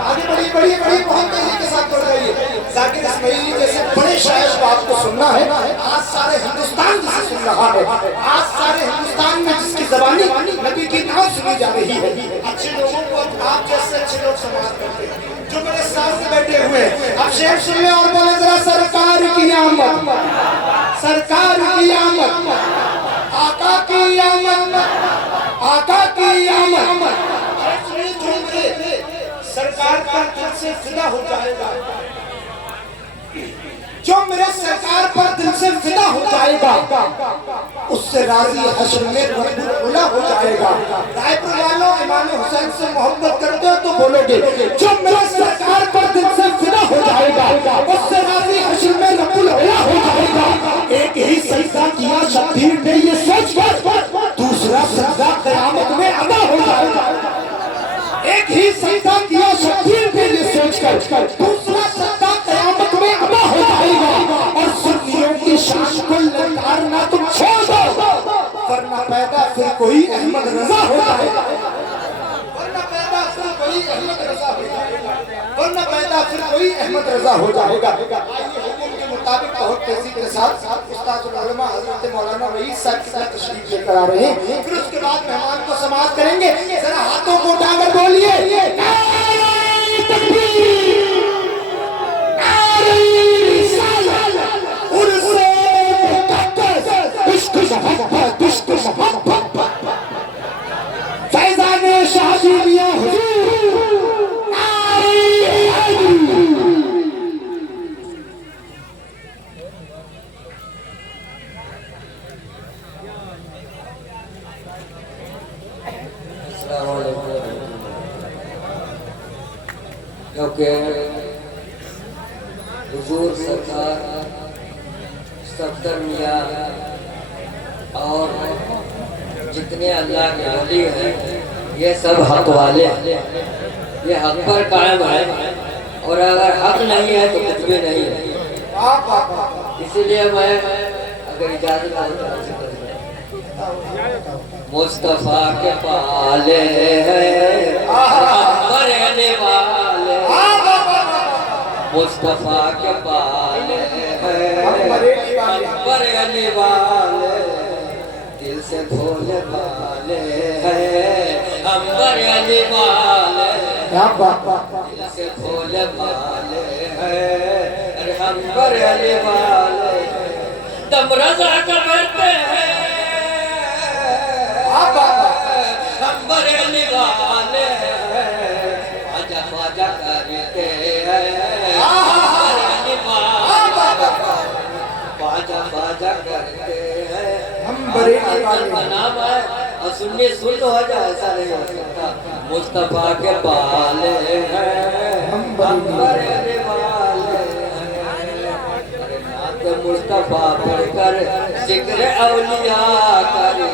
आगे बढ़िए बढ़िए बढ़िए, बहुत तेजी के साथ बढ़ जाइए। ज़ाकिर इस्माइली जैसे बड़े शायर को आपको सुनना है। आज सारे हिंदुस्तान जिसे सुन रहा है, आज सारे हिंदुस्तान में जिसकी ज़बानी नबी की नाम सुनी जा रही है, अच्छे लोगों को आप जैसे अच्छे लोग समाज करते हैं जो मेरे साथ से बैठे हुए हैं। अब शेर सुन ले और बोले जरा सरकार की आमद, सरकार की आमद, आका की आमद, आका की आमद। सरकार पर दिल से फिदा हो जाएगा, जो मेरे सरकार पर दिल से फिदा हो जाएगा, उससे राजी हश्र में रब्बुल उला हो जाएगा। रायपुर वालों इमाम हुसैन से मोहब्बत करते हो तो बोलोगे, जो मेरे सरकार पर दिल से फिदा हो जाएगा, उससे राजी हश्र में रब्बुल उला हो जाएगा। एक ही सजदा किया शब्बीर ने ये सोच कर, दूसरा सजदा क़यामत में अदा हो जाएगा। एक ही सजदा किया शब्बीर ने ये सोचकर, दूसरा सजदा क़यामत में अदा हो जाएगा। और सुन्नियों की शान को ललकारना तुम छोड़ दो, वरना पैदा फिर कोई अहमद रजा हो जाएगा, वरना पैदा फिर कोई अहमद रजा हो जाएगा, वरना पैदा फिर कोई अहमद रजा हो जाएगा। आइए हुक्म के मुताबिक बहुत तेजी के साथ उस्तादुल उलमा हज़रत मौलाना रईस साहब की तरफ तशरीफ लेकर आ रहे हैं। फिर उसके बाद मेहमान को समाअत करेंगे। जरा हाथों को उठाकर बोलिए नारे तकबीर, नारे रिसालत, उर्से मुक़द्दस, इश्क मोहब्बत, इश्क मोहब्बत, फैज़ान शादी मियां हुजूर, क्योंकि हुजूर सरकार सफ्दर मियाँ और जितने अल्लाह के वली हैं ये सब हक वाले हैं, ये हक पर कायम है, और अगर हक नहीं है तो कुछ भी नहीं है। इसीलिए मैं अगर इजाज़त हो मुस्तफा के पाले हैं मरने वाले, मुस्तफा के पाले हैं मरने वाले, दिल से भोले वाले हैं हम मरने वाले, दिल से भोले वाले हैं अरे हम मरने वाले, दम रज़ा करते हैं हम बरेली वाले, आजा बरेली का वाले नाम है और सुनने सुन तो हो जाए, ऐसा नहीं हो सकता। मुस्तफा के पाले हैं हम बरेली वाले हैं। अरे नात मुस्तफा पढ़कर जिक्र औलिया करके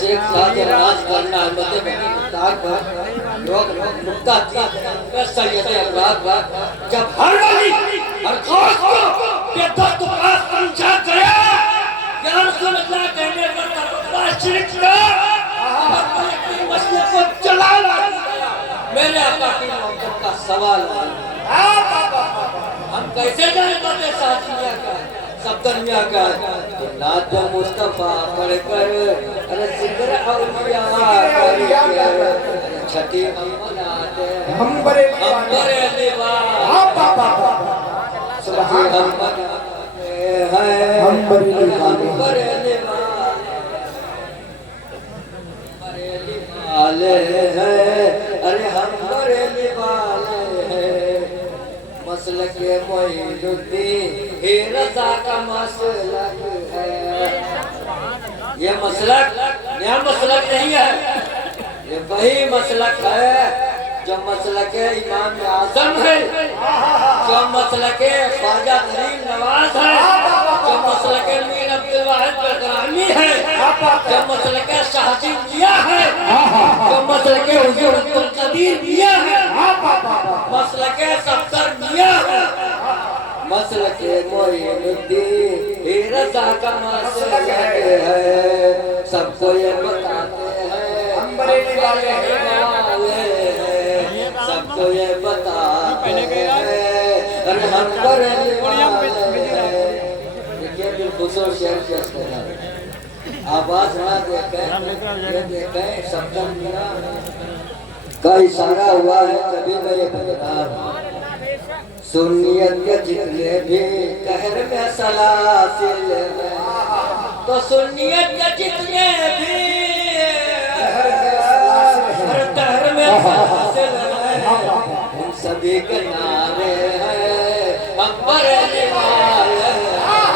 शेख साहब नाच करना है मतलब ताक पर लोग मुक्ता की सैयद अकबर जब हर वाली हर खास को बेदस्त का समझा गया या रसूल अल्लाह कहने पर तबका शिरक का मसले को चला लाया। मेरे आका की मोहब्बत का सवाल है, हम कैसे जाने बातें साथिया का सब दुनिया का तो नात मुस्तफा पढ़कर अरे जिक्र औलिया करके छठी हम मनाते हम बरेली वाले हाँ पापा सुभान हम मनाते हैं हम बरेली वाले बरेली वाले हैं। अरे हम बरेली वाले हैं। मसलक मोइनुद्दीन ही रज़ा का मसलक है। ये मसलक नया मसलक नहीं है, ये वही मसलक है जो मसलक इमाम आज़म है, जो मसलक ख्वाजा गरीब नवाज है, जो मसलक मीर अब्दुल वाहिद बरकानी है, जो मसलक शाहजी मियां है, जो मसलक हुजूर अब्दुल कदीर मियां है, मसलक सफ्दर मियां है, मसलक मोइनुद्दीन ही रज़ा का मसलक है। सबको ये बताते हैं हम बरेली वाले हैं, सबको ये बताते हैं अरे हम बरेली वाले हैं। देखिए बिल्कुल शेर शेर आवाज ना देखें, ये देखें सफ्दर मियां का इशारा हुआ है तभी मैं ये बता रहा हूँ। सुन्नियत के जितने भी कहर में सलासिल में तो सुन्नियत के जितने भी कहर में सलासिल में उन सभी के नारे हैं हम बरेली वाले हैं।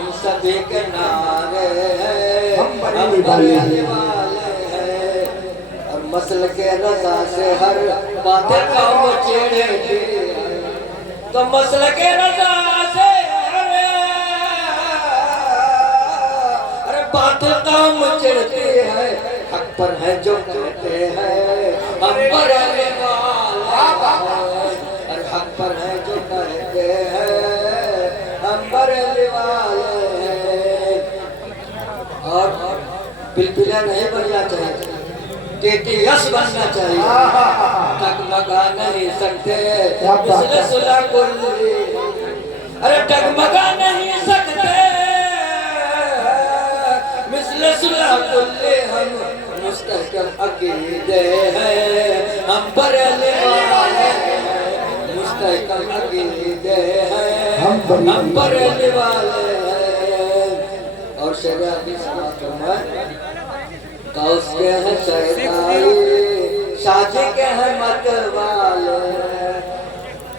उन सभी के नारे हैं हम बरेली वाले हैं। और मसल के रज़ा से हर बातें काम छेड़े तो मसल के रज़ा से अरे बातें काम चिढ़ते हैं। हक पर है जो कहते हैं हम बरेली वाले हैं। अरे हक पर है जो कहते हैं हम बरेली वाले हैं। और बिलबिला नहीं बनना चाहिए, TTS बनना चाहिए। टकमगा नहीं सकते मिसले सुलह कुल्ली, अरे टकमगा नहीं सकते मिसले सुलह कुल्ली। हम मुस्तहकम अकीदे हैं हम बरेली वाले हैं। मुस्तहकम अकीदे हैं हम बरेली वाले हैं। और शरिया की समात में गौस के हैं शहदाई शाजी के हैं मत वाले,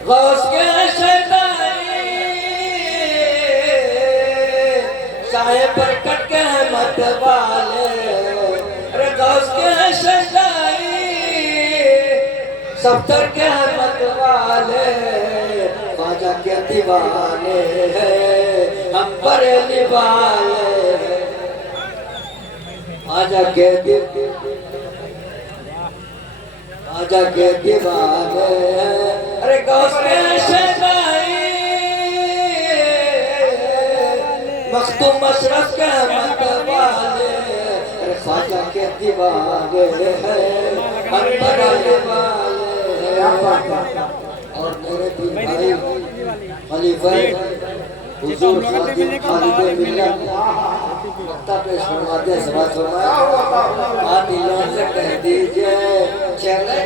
गौस के हैं शहदाई शाहे प्रकट के हैं मत वाले। अरे गौस के हैं शहदाई सफ्दर के हैं मत वाले। ख्वाजा के दीवाने हैं हम बरेली वाले हैं। आजा के दीवाने अरे गौस के शहदाई मखतूम अशरफ के मत वाले। अरे ख्वाजा के दीवाने हैं हम बरेली वाले हैं। और मेरे भी भाई खलीफा हुजूर खालिद मिल्लत वक्ता पेश फरमाते हैं समाज फरमाया आप दिलों से कह दीजिए चले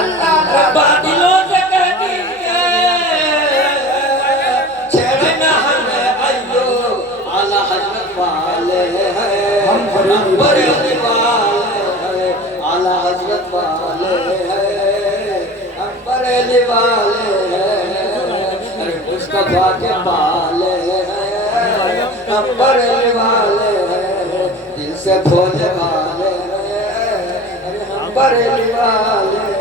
अल्लाह दिलों से कह दीजिए छेड़े ना हमें अयो आला हजरत वाले हैं हम बरेली वाले हैं। आला हजरत वाले हैं हम बरेली वाले हैं। अरे मुस्तफा के पाले हैं, अंबर वाले हैं, दिल से भोले वाले हैं, अरे हम बरेली वाले हैं।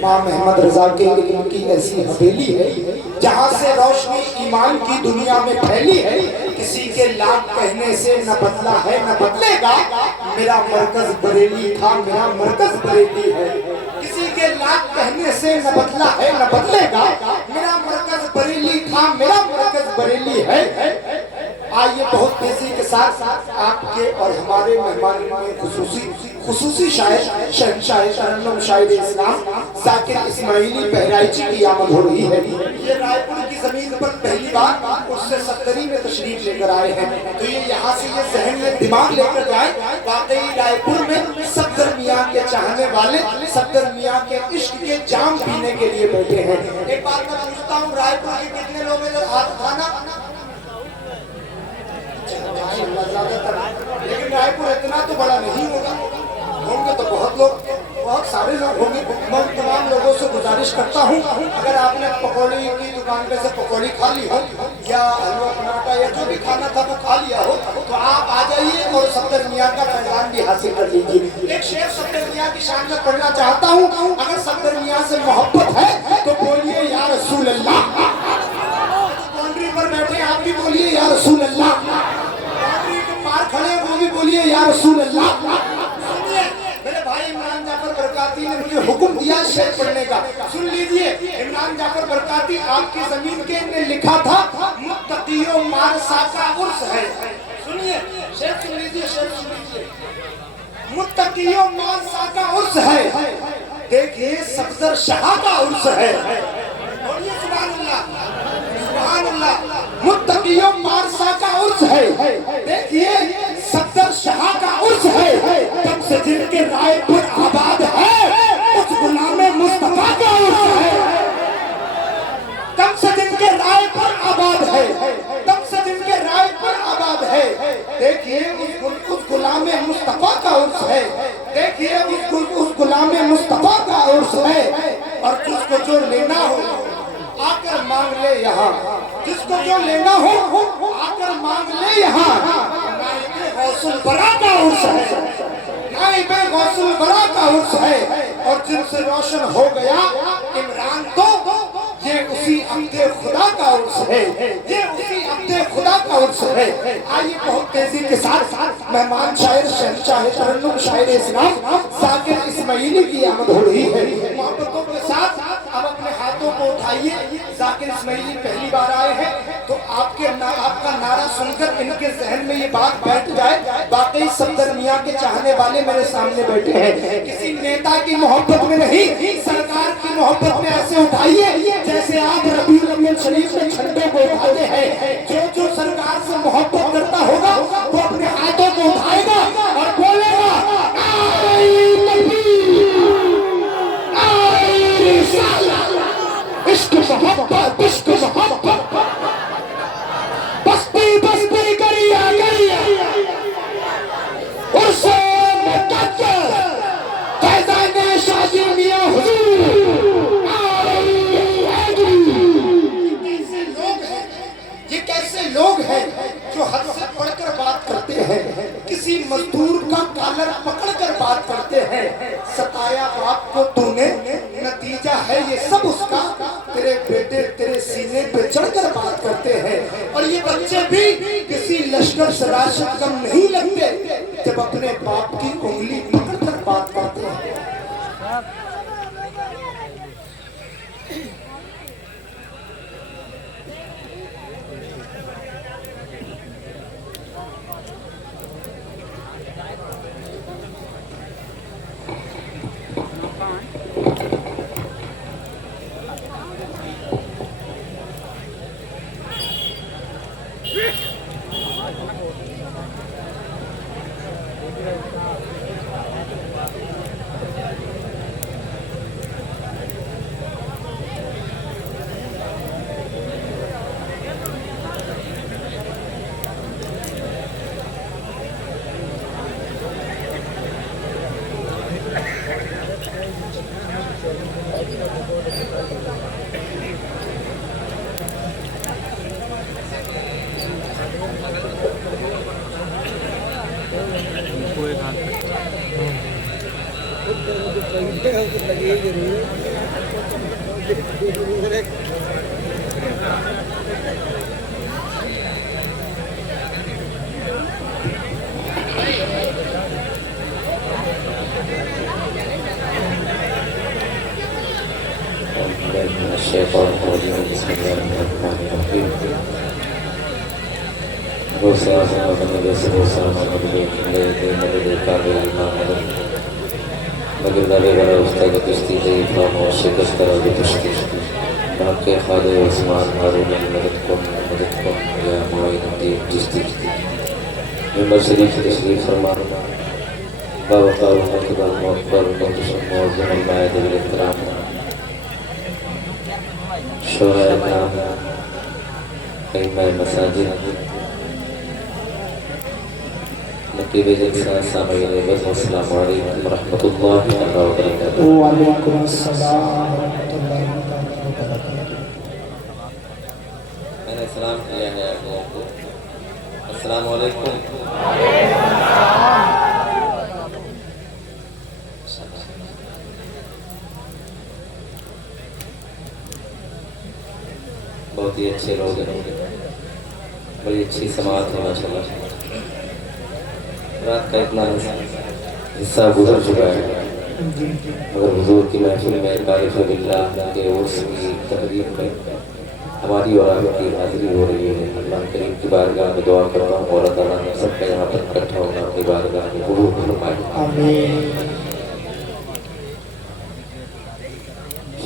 माँ मोहम्मद रजा के इल्म की ऐसी हवेली है जहाँ से रोशनी ईमान की दुनिया में फैली है। किसी के लाख कहने से न बदला है न बदलेगा, मेरा मरकज बरेली था, मेरा मरकज बरेली है। किसी के लाख कहने से न बदला है न बदलेगा, मेरा मरकज बरेली था, मेरा मरकज बरेली है। आइए बहुत तेजी के साथ आपके और हमारे मेहमान में खुसूसी शायर शहंशाह तरन्नुम शायर इस्लाम जाकिर इस्माइली बहराइची की आमद हो रही है। ये रायपुर की जमीन पर पहली बार उससे 70 में तशरीफ लेकर आए हैं, तो ये यहाँ से ये जहन में दिमाग लेकर जाए, वाकई रायपुर में सफदर मियाँ के चाहने वाले सफदर मियाँ के इश्क के जाम पीने के लिए बैठे हैं। एक बात मैं पूछता हूँ, रायपुर के कितने लोग हैं हाथ खाना? ज्यादातर, लेकिन रायपुर इतना तो बड़ा नहीं होगा, होंगे तो बहुत लोग, बहुत सारे लोग होंगे। मैं तमाम लोगों से गुजारिश करता हूँ, अगर आपने पकौड़ी की दुकान पे से पकौड़ी खा ली हो या हलवा पराठा या जो भी खाना था वो खा लिया हो, तो आप आ जाइए और सफदर मियाँ का फैजान भी हासिल कर लीजिए। एक शेर सफदर मियाँ की शान में पढ़ना चाहता हूँ, अगर सफदर मियाँ से मोहब्बत है तो बोलिए या रसूल अल्लाह। बाउंड्री पर बैठे आप भी बोलिए या रसूल अल्लाह, खड़े वो भी बोलिए या रसूल अल्लाह। सुनिए, मेरे भाई इमरान जाफर बरकाती ने मुझे हुक्म दिया शेर पढ़ने का, सुन लीजिए। इमरान जाफर बरकाती आपकी जमीन के ने लिखा था, मुत्तकियों मारसा का उर्स है। सुनिए शेर सुन लीजिए, शेर सुन लीजिए। मुत्तकियों मारसा का उर्स है, देखिए सफदर शाह का उर्स है। बोलिए सुभान अल्लाह, सुभान अल्लाह। मुत्तकियों मारसा का उर्स है, देखिए सफदर शाह का उर्स है। तब से जिनके रायपुर आबाद है, उस गुलामे मुस्तफा का उर्स है। तब से जिनके रायपुर आबाद है, तब से जिनके रायपुर आबाद है, देखिए उस गुलामे मुस्तफा का उर्स है। देखिए उस गुलामे मुस्तफा का उर्स है। और जिसको जो लेना हो आकर मांग ले यहाँ, जिसको जो लेना हो आकर मांग ले यहाँ। नाइबे गौसुल बरा का उर्स है, नाइबे गौसुल बरा का उर्स है। और जिनसे रोशन हो गया इमरान तो ये उसी अब्दे खुदा का उर्स है, ये उसी अब्दे खुदा का उर्स है। आइए बहुत तेजी के साथ मेहमान शायर शहंशाह तरन्नुम शायर इस्लाम जाकिर इस्माइली की आमद हो रही है। मोहब्बतों के साथ अब अपने हाथों को उठाइए। जाकिर इस्माइली पहली बार आए हैं, तो आपका नारा सुनकर इनके जहन में ये बात बैठ जाए, वाकई सफदर मियाँ के चाहने वाले मेरे सामने बैठे हैं। किसी नेता की मोहब्बत में नहीं, सरकार की मोहब्बत में ऐसे उठाइए जैसे आप रबीउल अव्वल शरीफ में झंडे को उठाते हैं। जो सरकार से मोहब्बत करता होगा वो अपने हाथों को उठाएगा और बोलेगा इश्क मोहब्बत, इश्क मोहब्बत, बस्ती बस्ती करिया करिया उर्से मुक़द्दर फैज़ाने शादी मियां हुजूर। ये कैसे लोग हैं जो हद से बढ़कर बात करते हैं, किसी मजदूर का कॉलर पकड़कर बात करते हैं। सताया बाप को तूने, नतीजा है ये सब उसका, तेरे बेटे तेरे सीने पे चढ़कर बात करते हैं। और ये बच्चे भी किसी लश्कर सराशत कम नहीं लगते जब अपने बाप की उंगली पकड़कर बात करते हैं। शरीफ तशरीफ फरमा बावक़ार मुक़द्दर मुअक्बर मुअज़्ज़म अल-माइद बिल-इहतराम शोराए नाम क़ईमाए मसाजिद नक़ीब जलसा सामईन बज़्म अस्सलामु अलैकुम व रहमतुल्लाहि व बरकातुहू। व अलैकुम अस्सलाम व रहमतुल्लाहि व बरकातुहू। मैंने सलाम किया है आप लोगों को। अस्सलामु अलैकुम। बहुत ही अच्छे लोग हैं, बड़ी अच्छी समात है माशाल्लाह। रात का इतना हिस्सा गुजर चुका है, मगर हुजूर की महफिल में तारीफ़ बिल्लाह के उर्स की तकरीब में हमारी और आपकी हाज़िरी हो रही है। अल्लाह करीम की बारगाह में दुआ करता हूँ मौला ताला ने सबका यहाँ पर इकट्ठा होना अपनी बारगाह में कबूल फरमाए।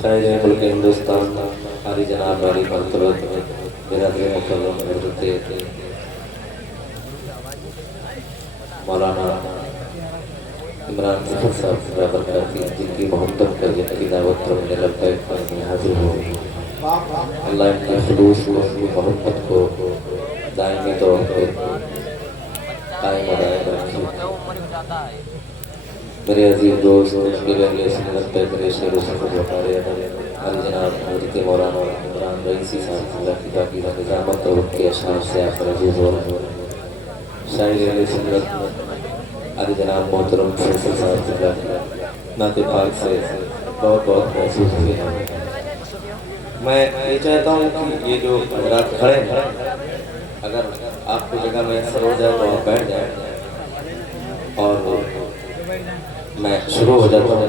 शायद मुल्क हिंदुस्तान हमारी जनाब वाली मरतबत बिरादरी मुकर्रम हज़रत मौलाना इमरान ज़फ़र साहब बराबर करती जिनकी मोहब्बत कर जिनकी दावत पर मैंने लब्बैक पर हाजिर हो। अल्लाह इनके खुलूस को अपनी मोहब्बत को दायमी तौर पर कायम और दायम रखे। मेरे अजीज दोस्त मेरे अगले सुन्नत पे मेरे शेरों से खुद बता रहे हैं हमारे जनाब हज़रत मौलाना इमरान रईसी साहब की पाकीज़ा निज़ामत और उनके अशआर से आप अज़ीज़ हो रहे हैं। शायर अहले सुन्नत हमारे जनाब मोहतरम फैसल साहब की नाते पाक से बहुत बहुत महसूस हुए हैं। मैं ये चाहता हूँ कि ये जो हज़रात खड़े हैं अगर आपको जगह में असर हो जाए तो आप बैठ जाए और मैं शुरू हो जाता हूँ।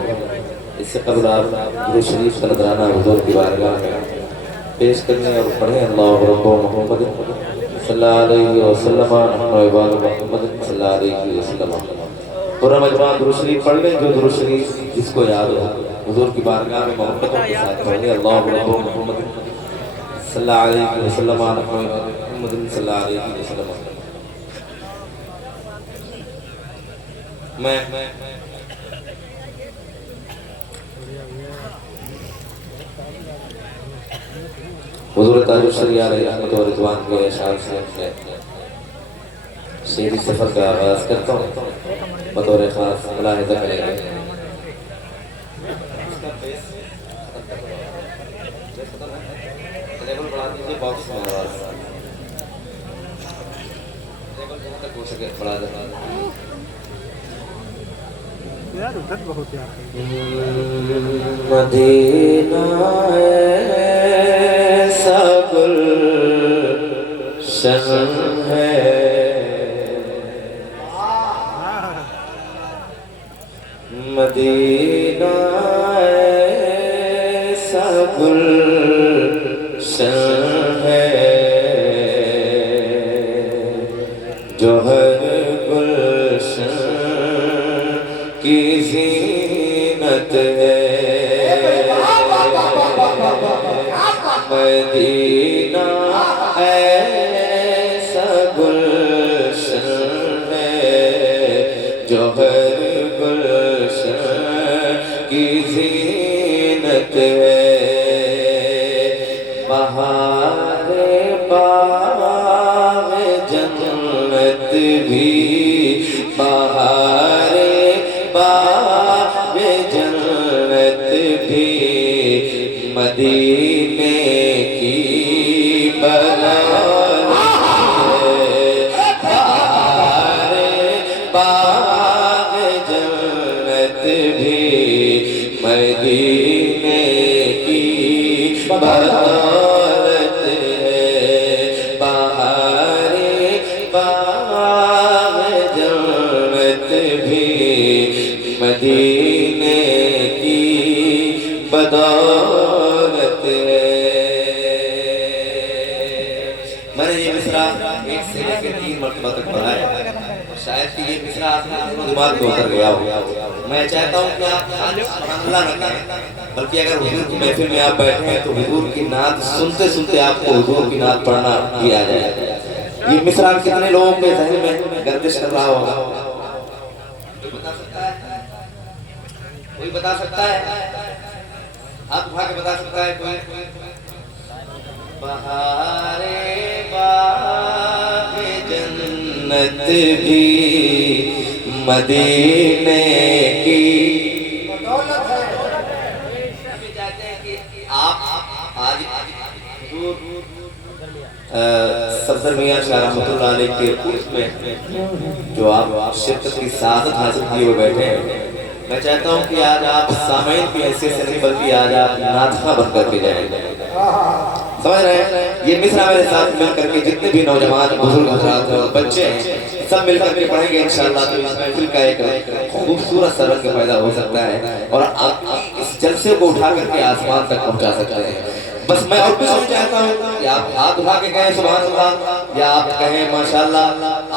इससे कबल आप गुरु शरीफ का नज़राना हुज़ूर की बारगाह में पेश करने और पढ़ें अल्लाह रब्बो मोहम्मद सल्लल्लाहु अलैहि वसल्लम मोहम्मद सल्लल्लाहु अलैहि वसल्लम। पूरा मजमा दुरूद शरीफ पढ़ लें जो दुरूद शरीफ जिसको याद हो हुज़ूर की बारगाह में मोहब्बत के साथ पढ़ें अल्लाह रब्बो मोहम्मद सल्लल्लाहु अलैहि वसल्लम मोहम्मद सल्लल्लाहु अलैहि वसल्लम। मैं हुज़ूर ताजुल शरिया अलैहि रहमत व रिज़वान के अशआर से शेरी सफ़र का आगाज़ करता हूँ। बतौर ख़ास मुलाहिज़ा करेंगे बॉक्स में आवाज़ तक हो सके बढ़ा देना यार उधर बहुत यार मदीना ऐसा गुलशन है मदीना ऐसा गुलशन है जो हर गुलशन की ज़ीनत है। मदीना ऐसा गुलशन है जो हर गुलशन की ज़ीनत है। बहार बाग़ जन्नत भी बहार बाग़ जन्नत भी मदीने की बहार बाग़ जन्नत भी दौलत है बहारे बाग जन्नत भी मदीने की बदौलत है। मैंने ये मिसरा 1 से लेकर 3 मरतबा तक पढ़ा है, शायद कि ये मिसरा आपके दिमाग में उतर गया हो। मैं चाहता हूँ कि आप सुभान अल्लाह न कहें, बल्कि अगर हुजूर की महफिल में आप बैठे हैं तो हुजूर की नात सुनते सुनते आपको हुजूर की नात पढ़ना भी आ जाए। ये मिसरा कितने लोगों के ज़हन में गर्दिश कर रहा होगा? कोई बता सकता है? कोई बता सकता है? हाथ उठा के बता सकता है कोई? बहारे बाग जन्नत भी मदीने की बदौलत है। चाहते हैं कि आप आज सफदर मियां शाह रहमतुल्लाह अलैह के उसमें जो आप शिरकत की सादत हासिल किए हुए बैठे हैं, मैं चाहता हूं कि आज आप सामईन की हैसियत से नहीं बल्कि आज आप नातखा बन करके जाएंगे। समझ रहे हैं? ये मिसरा मेरे साथ मिल करके जितने भी नौजवान बुजुर्ग हजरात और बच्चे हैं सब मिल करके पढ़ेंगे इंशाअल्लाह, तो इस महफिल का एक खूबसूरत सा रंग पैदा हो सकता है और आप इस जलसे को उठा करके आसमान तक पहुंचा सकते हैं। बस मैं और कुछ नहीं चाहता हूँ कि आप हाथ उठा के कहें सुभान अल्लाह या आप कहें माशाअल्लाह,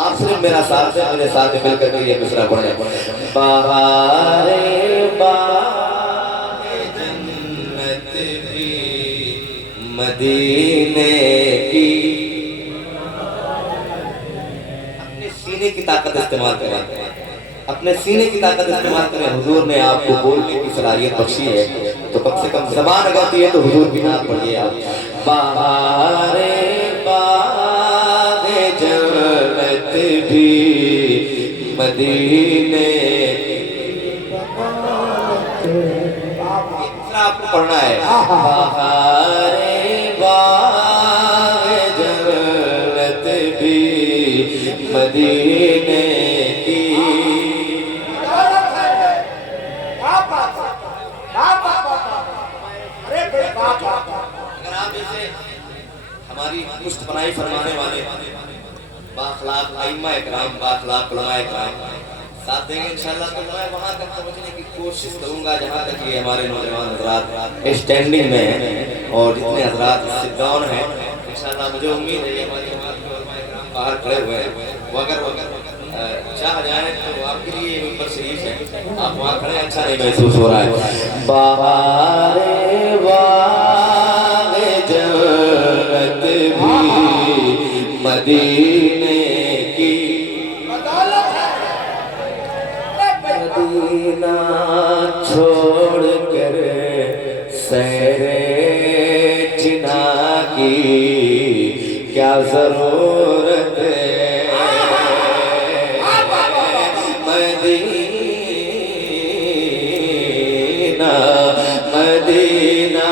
आप सिर्फ मेरा साथ है, मेरे साथ मिल करके ये मिसरा पढ़ें। बहारे बाग जन्नत भी मदीने की। अपने सीने की ताकत इस्तेमाल करें, अपने सीने की ताकत इस्तेमाल करें। हुजूर ने आपको बोलने की सलाहियत बख्शी है, तो कम से कम ज़बान लगाती है तो हुजूर की नाम पढ़िए आप। बहारे बाग जन्नत भी मदीने आपको पढ़ना है। बहारे बाग जन्नत भी मदीने की। अगर आप जैसे हमारी पुष्ट बनाई फरमाने वाले बाखलाक आइम्मा इकराम, बाखलाक उलमा इकराम साथ देंगे इंशाअल्लाह, तो मैं वहाँ तक पहुँचने की कोशिश करूँगा जहाँ तक ये हमारे नौजवान हजरात स्टैंडिंग में हैं और जितने हजरात सिट डाउन हैं इंशाअल्लाह। मुझे उम्मीद है हमारी जमात के उलमा इकराम बाहर खड़े हुए हैं, वो अगर चाह जाए तो आपके लिए ऊपर शरीफ है, आप वहाँ खड़े अच्छा नहीं महसूस हो रहा है। बहारे बाग जन्नत भी मदीने की। मदीना छोड़ कर सैरे जिना की क्या जरूरत है। मदीना मदीना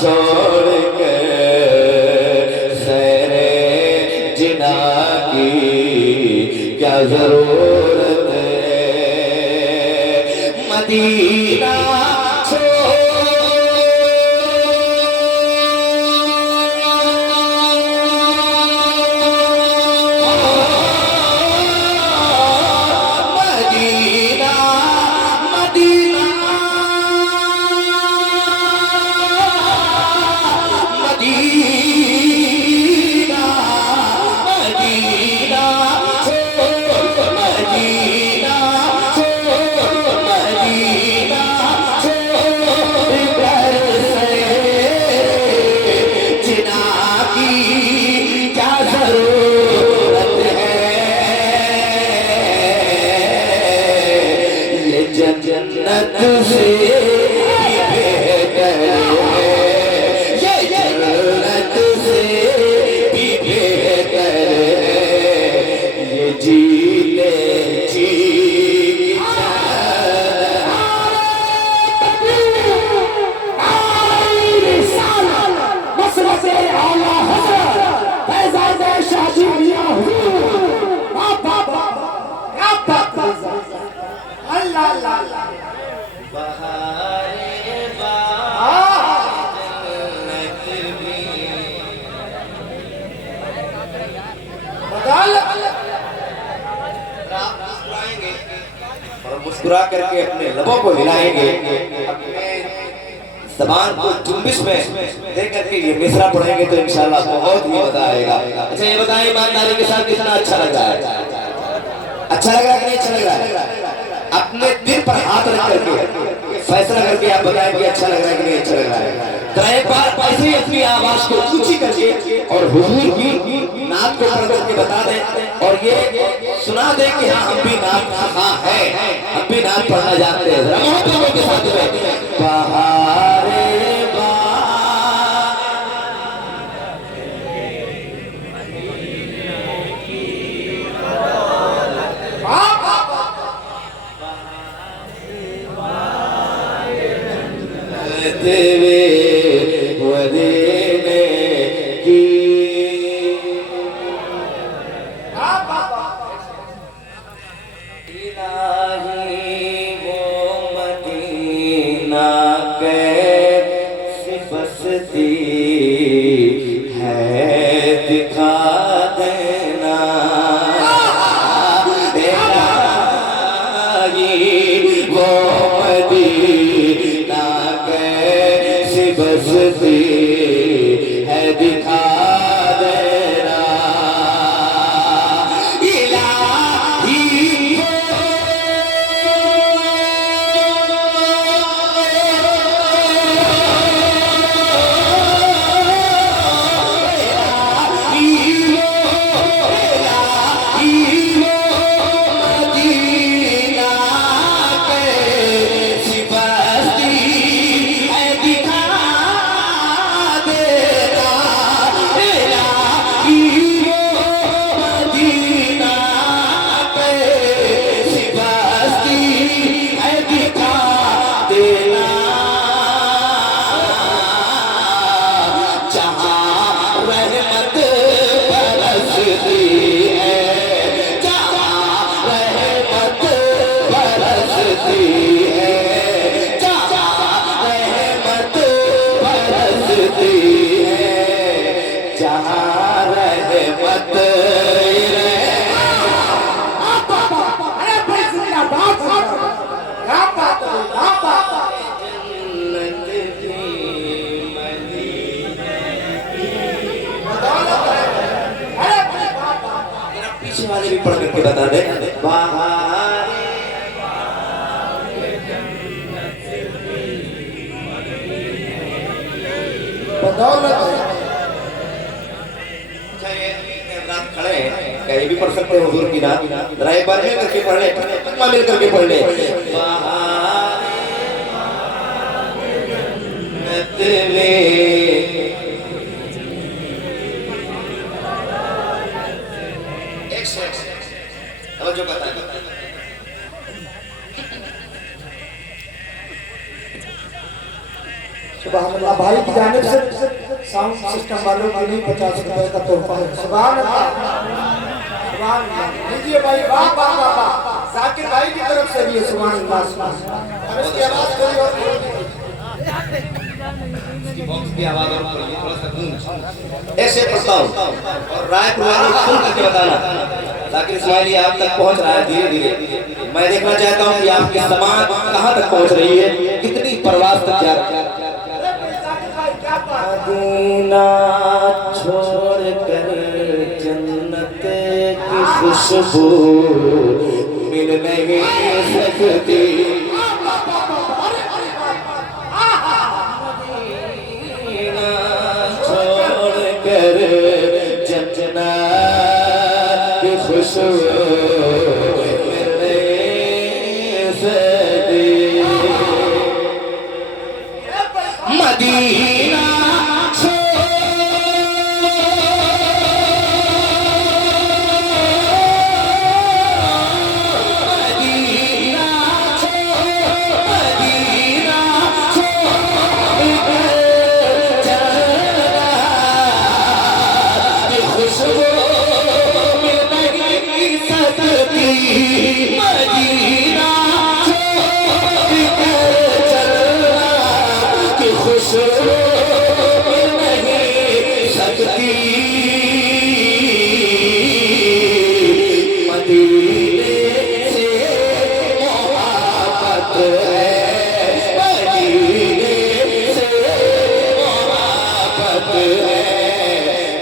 छोड़ कर सैरे जिना की क्या जरूरत है। मदीना जन्नत से बेहतर है, ये जन्नत से भी बेहतर है, ये जीते जी बहारे बाग जन्नत भी मुस्कुरा करके अपने लबों को हिलाएंगे, अपने ज़बान को जुम्बिश में दे करके ये मिसरा पढ़ेंगे तो इंशाल्लाह बहुत ही मजा आएगा। अच्छा ये बताएं ईमानदारी के साथ कितना अच्छा लग रहा है? अच्छा लग रहा है कि नहीं अच्छा लग रहा है? अपने दिल पर हाथ रख करके फैसला करके आप बताएं कि अच्छा लग रहा है कि नहीं अच्छा लग रहा है। तो एक बार ऐसे ही अपनी आवाज को ऊंची करके और हुजूर की नात को पढ़ करके बता दें और ये सुना दें कि हाँ हम भी नात हाँ है, हम भी नात पढ़ना जानते हैं। मोहब्बत के साथ में बहारे वाले भी पढ़ करके बता दे। खड़े हैं ये भी पढ़ सकते हैं हुजूर की नात, जरा एक बार मिल करके पढ़ ले, मिल करके पढ़ ले। जो बता सुभान अल्लाह भाई की जानिब से साउंड सिस्टम वालों के लिए 50 रुपए का तोहफा है। सुभान अल्लाह, सुभान अल्लाह। लीजिए भाई, वाह वाह वाह, जाकिर भाई की तरफ से भी है। सुभान अल्लाह। अब इसकी आवाज थोड़ी और बॉक्स की आवाज और थोड़ा सा गूंज ऐसे पढ़ता हूं और रायपुर वाले सुन करके बताना। जाकिर इस्माइली आप तक पहुंच रहा है धीरे धीरे। मैं देखना चाहता हूं कि आपकी समाज कहां तक पहुंच रही है, कितनी परवाज तक जा रही है। मदीना छोड़ कर जन्नत की खुशबू मिल नहीं सकती। मदीना छोड़ कर जन्नत की खुशबू मिल नहीं सकती। मदीना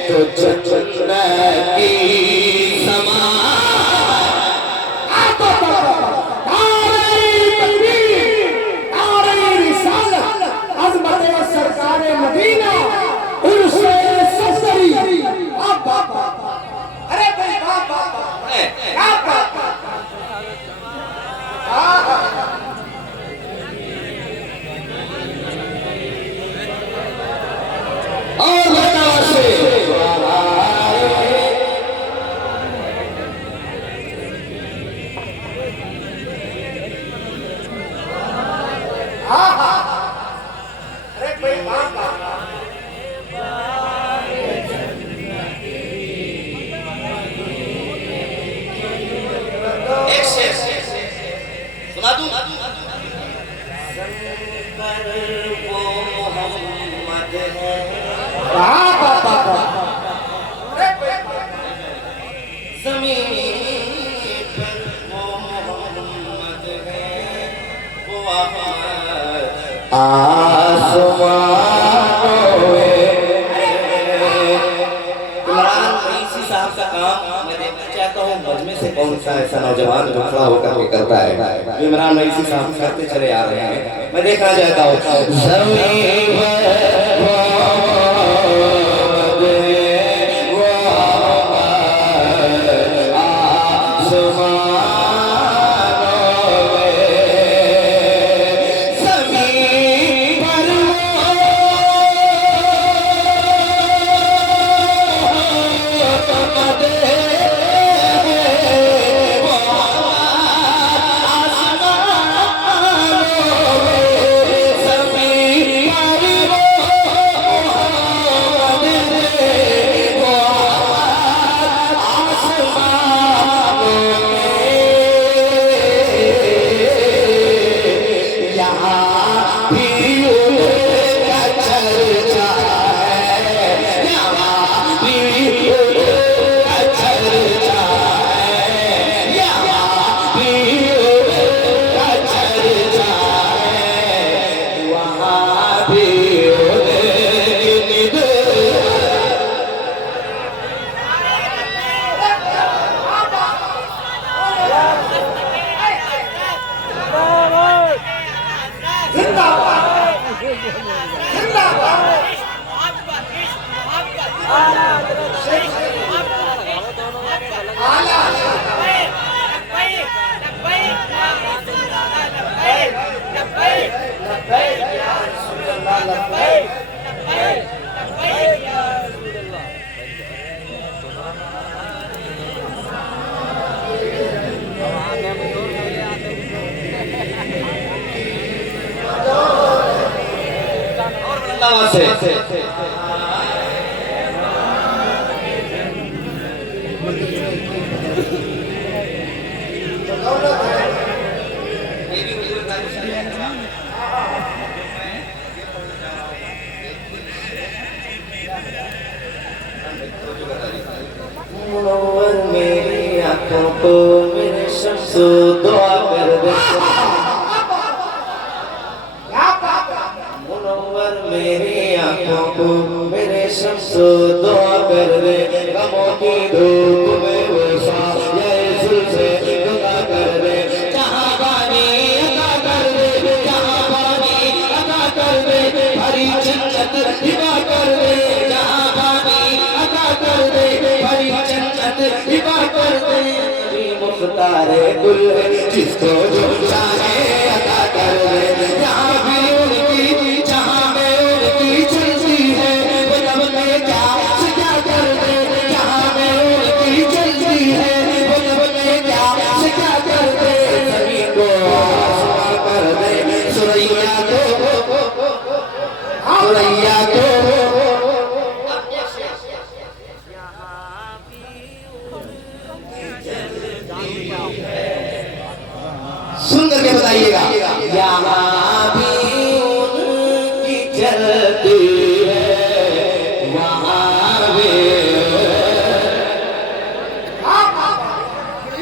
तो जन्नत की समा सरकारे मदीना उर्से ससरी अरे भाई और बताओ से अरे भाई सुना दूं कौन सा ऐसा नौजवान जो खड़ा होकर के करता है इमरान रईसी साहब करते चले आ रहे हैं। मैं देखना चाहता मेरी आंखों को मेरे शम्सो दुआ कर दे मुनव्वर मेरी आंखों को मेरे शम्सो दुआ कर दे गमों की धूप में वो साया से दुआ कर दे जहां पानी अता कर दे जहां पानी अता कर दे हरी जन्नत हिबा कर दे जहां पानी अता कर दे हरी जन्नत हिबा कर दे मुख्तारे गुल जिसको जो चाहे अता कर दे जहां भी उनकी जहां में उनकी चलती है वो रब ने क्या कर दे जहां में उनकी चलती है वो रब ने क्या कर दे सभी को आसमां कर दे सुरैया को सुन करके बताइएगा यहाँ भी उनकी चलती है वहाँ भी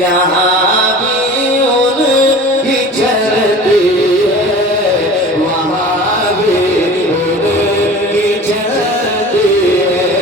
यहाँ भी उनकी चलती है वहाँ भी उनकी चलती है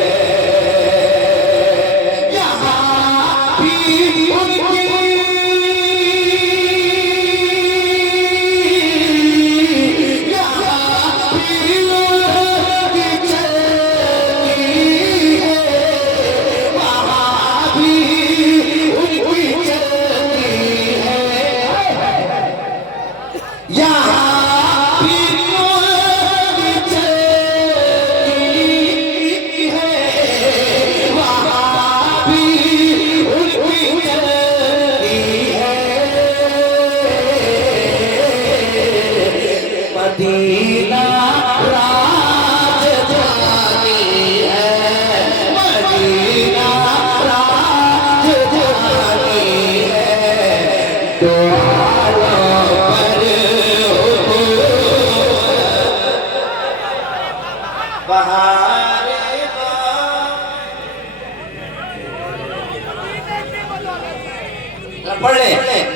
पढ़ ले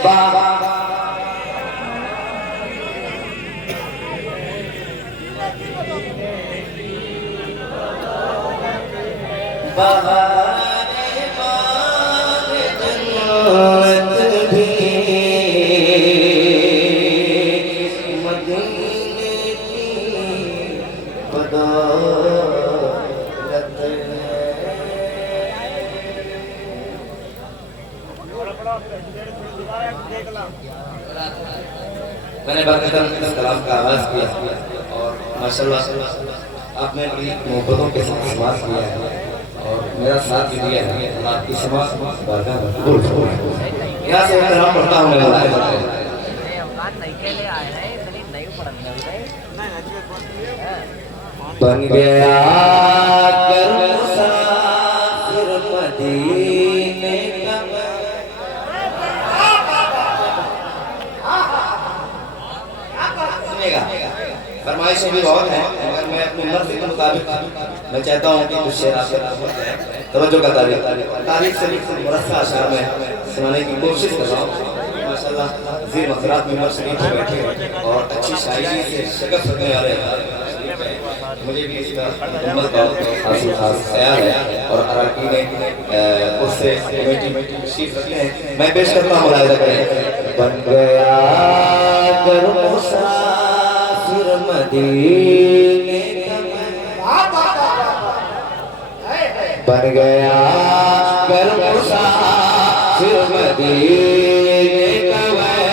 बहारे बाग जन्नत भी मदीने की बदौलत मैंने बरकतन इस कलाम का आगाज किया और माशाल्लाह आपने बड़ी मोहब्बतों के साथ समाज किया है और मेरा साथ भी दिया है। आपकी समाज बारगाह में कबूल फरमाए। यहाँ से कलाम पढ़ता हूँ मैं बन गया कर मुसाफिर मदीने का फरमाइशें भी बहुत हैं मगर मैं अपनी मर्जी के मुताबिक मैं चाहता हूँ कि कुछ शेर आपसे तवज्जो का तारीख से मुरस्सा अशार में सुनाने की कोशिश कर रहा हूँ। माशाल्लाह ज़ीर मखरात में शरीफ पे बैठे और अच्छी शायरी से शगफ रखने वाले मुझे भी इसका उम्मत का खास ख्याल है और अरकान उससे कमेटी तशरीफ रखते हैं। मैं पेश करता हूँ मुलाहिजा करें। बन गया कर मुसाफिर मदीने बन गया कर मुसाफिर मदीने का मैं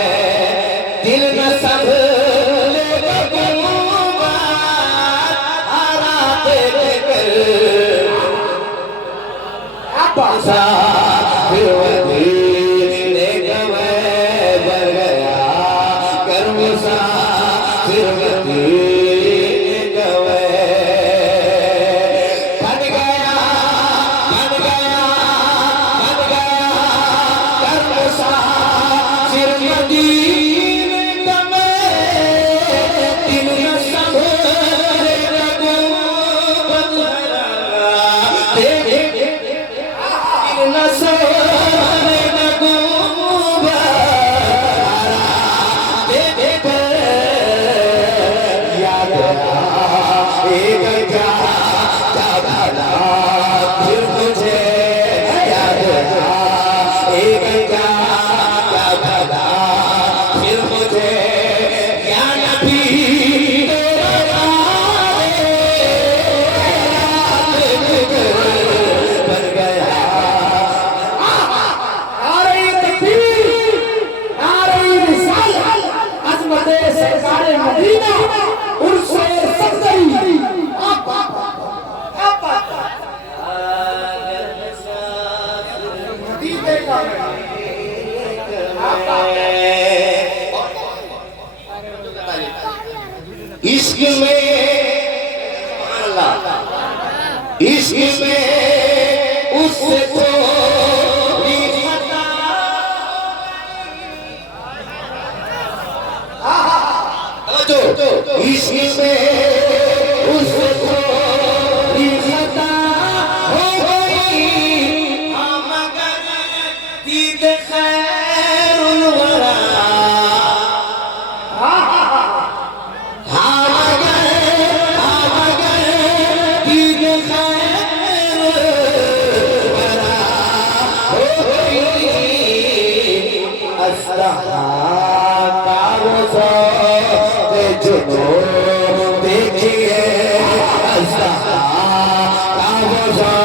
दिल न संभले मुसाफिर मदीने का मैं बन गया कर मुसाफिर मदीने का बन गया कर मुसाफिर मदीने का दिल न संभले इश्क में इश्क में उससे थोड़ी खता इश्क में उससे थोड़ी खता हो गई मगर दीद खैरुल वरा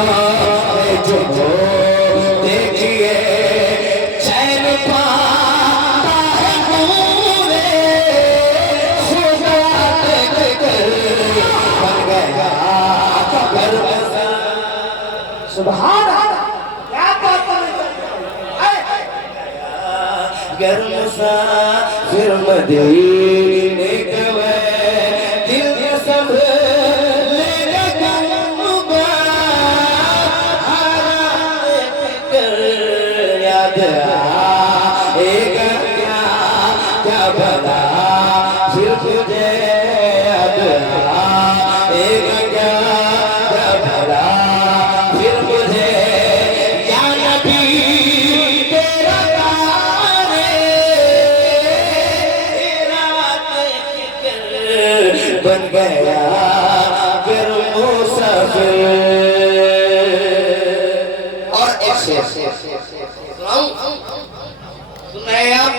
देखिए देखिए चैन पाता है पूरे खुदा बन गया सुभान क्या बात गर मुसाफिर मदीने का दिल में सब याद आएगा क्या बता फिर तुझे याद आएगा क्या बता फिर मुझे या नबी तेरा शेर सुनाऊं? सुन रहे हैं आप?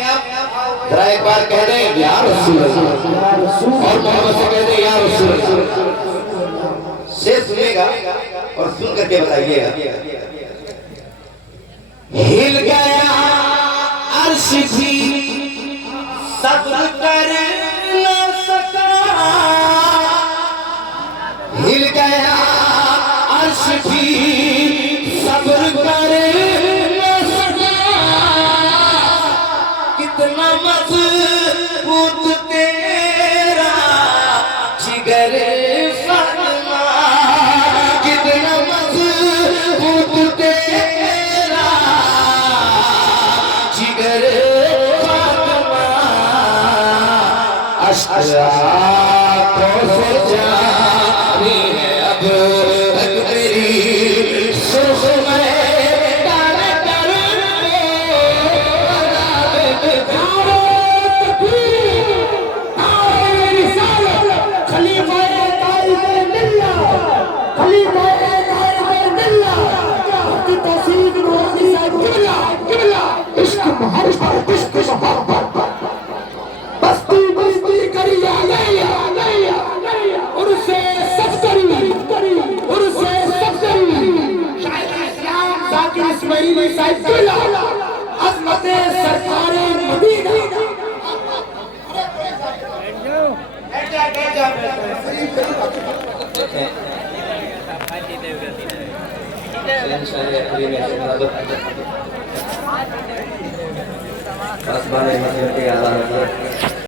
जरा एक बार कह दें या रसूल अल्लाह, और मोहम्मद से कह दें या रसूल अल्लाह। शेर सुनिएगा और सुन करके बताइएगा। हिल गया अर्श भी सब्र कर न सका, हिल गया अर्श भी सब्र कर न सका, कितना मजबूत तेरा जिगर फरमा, कितना मजबूत तेरा जिगर फरमा, आंखों से जानी है अब तेरी सुर्ख में डाल कर बस बने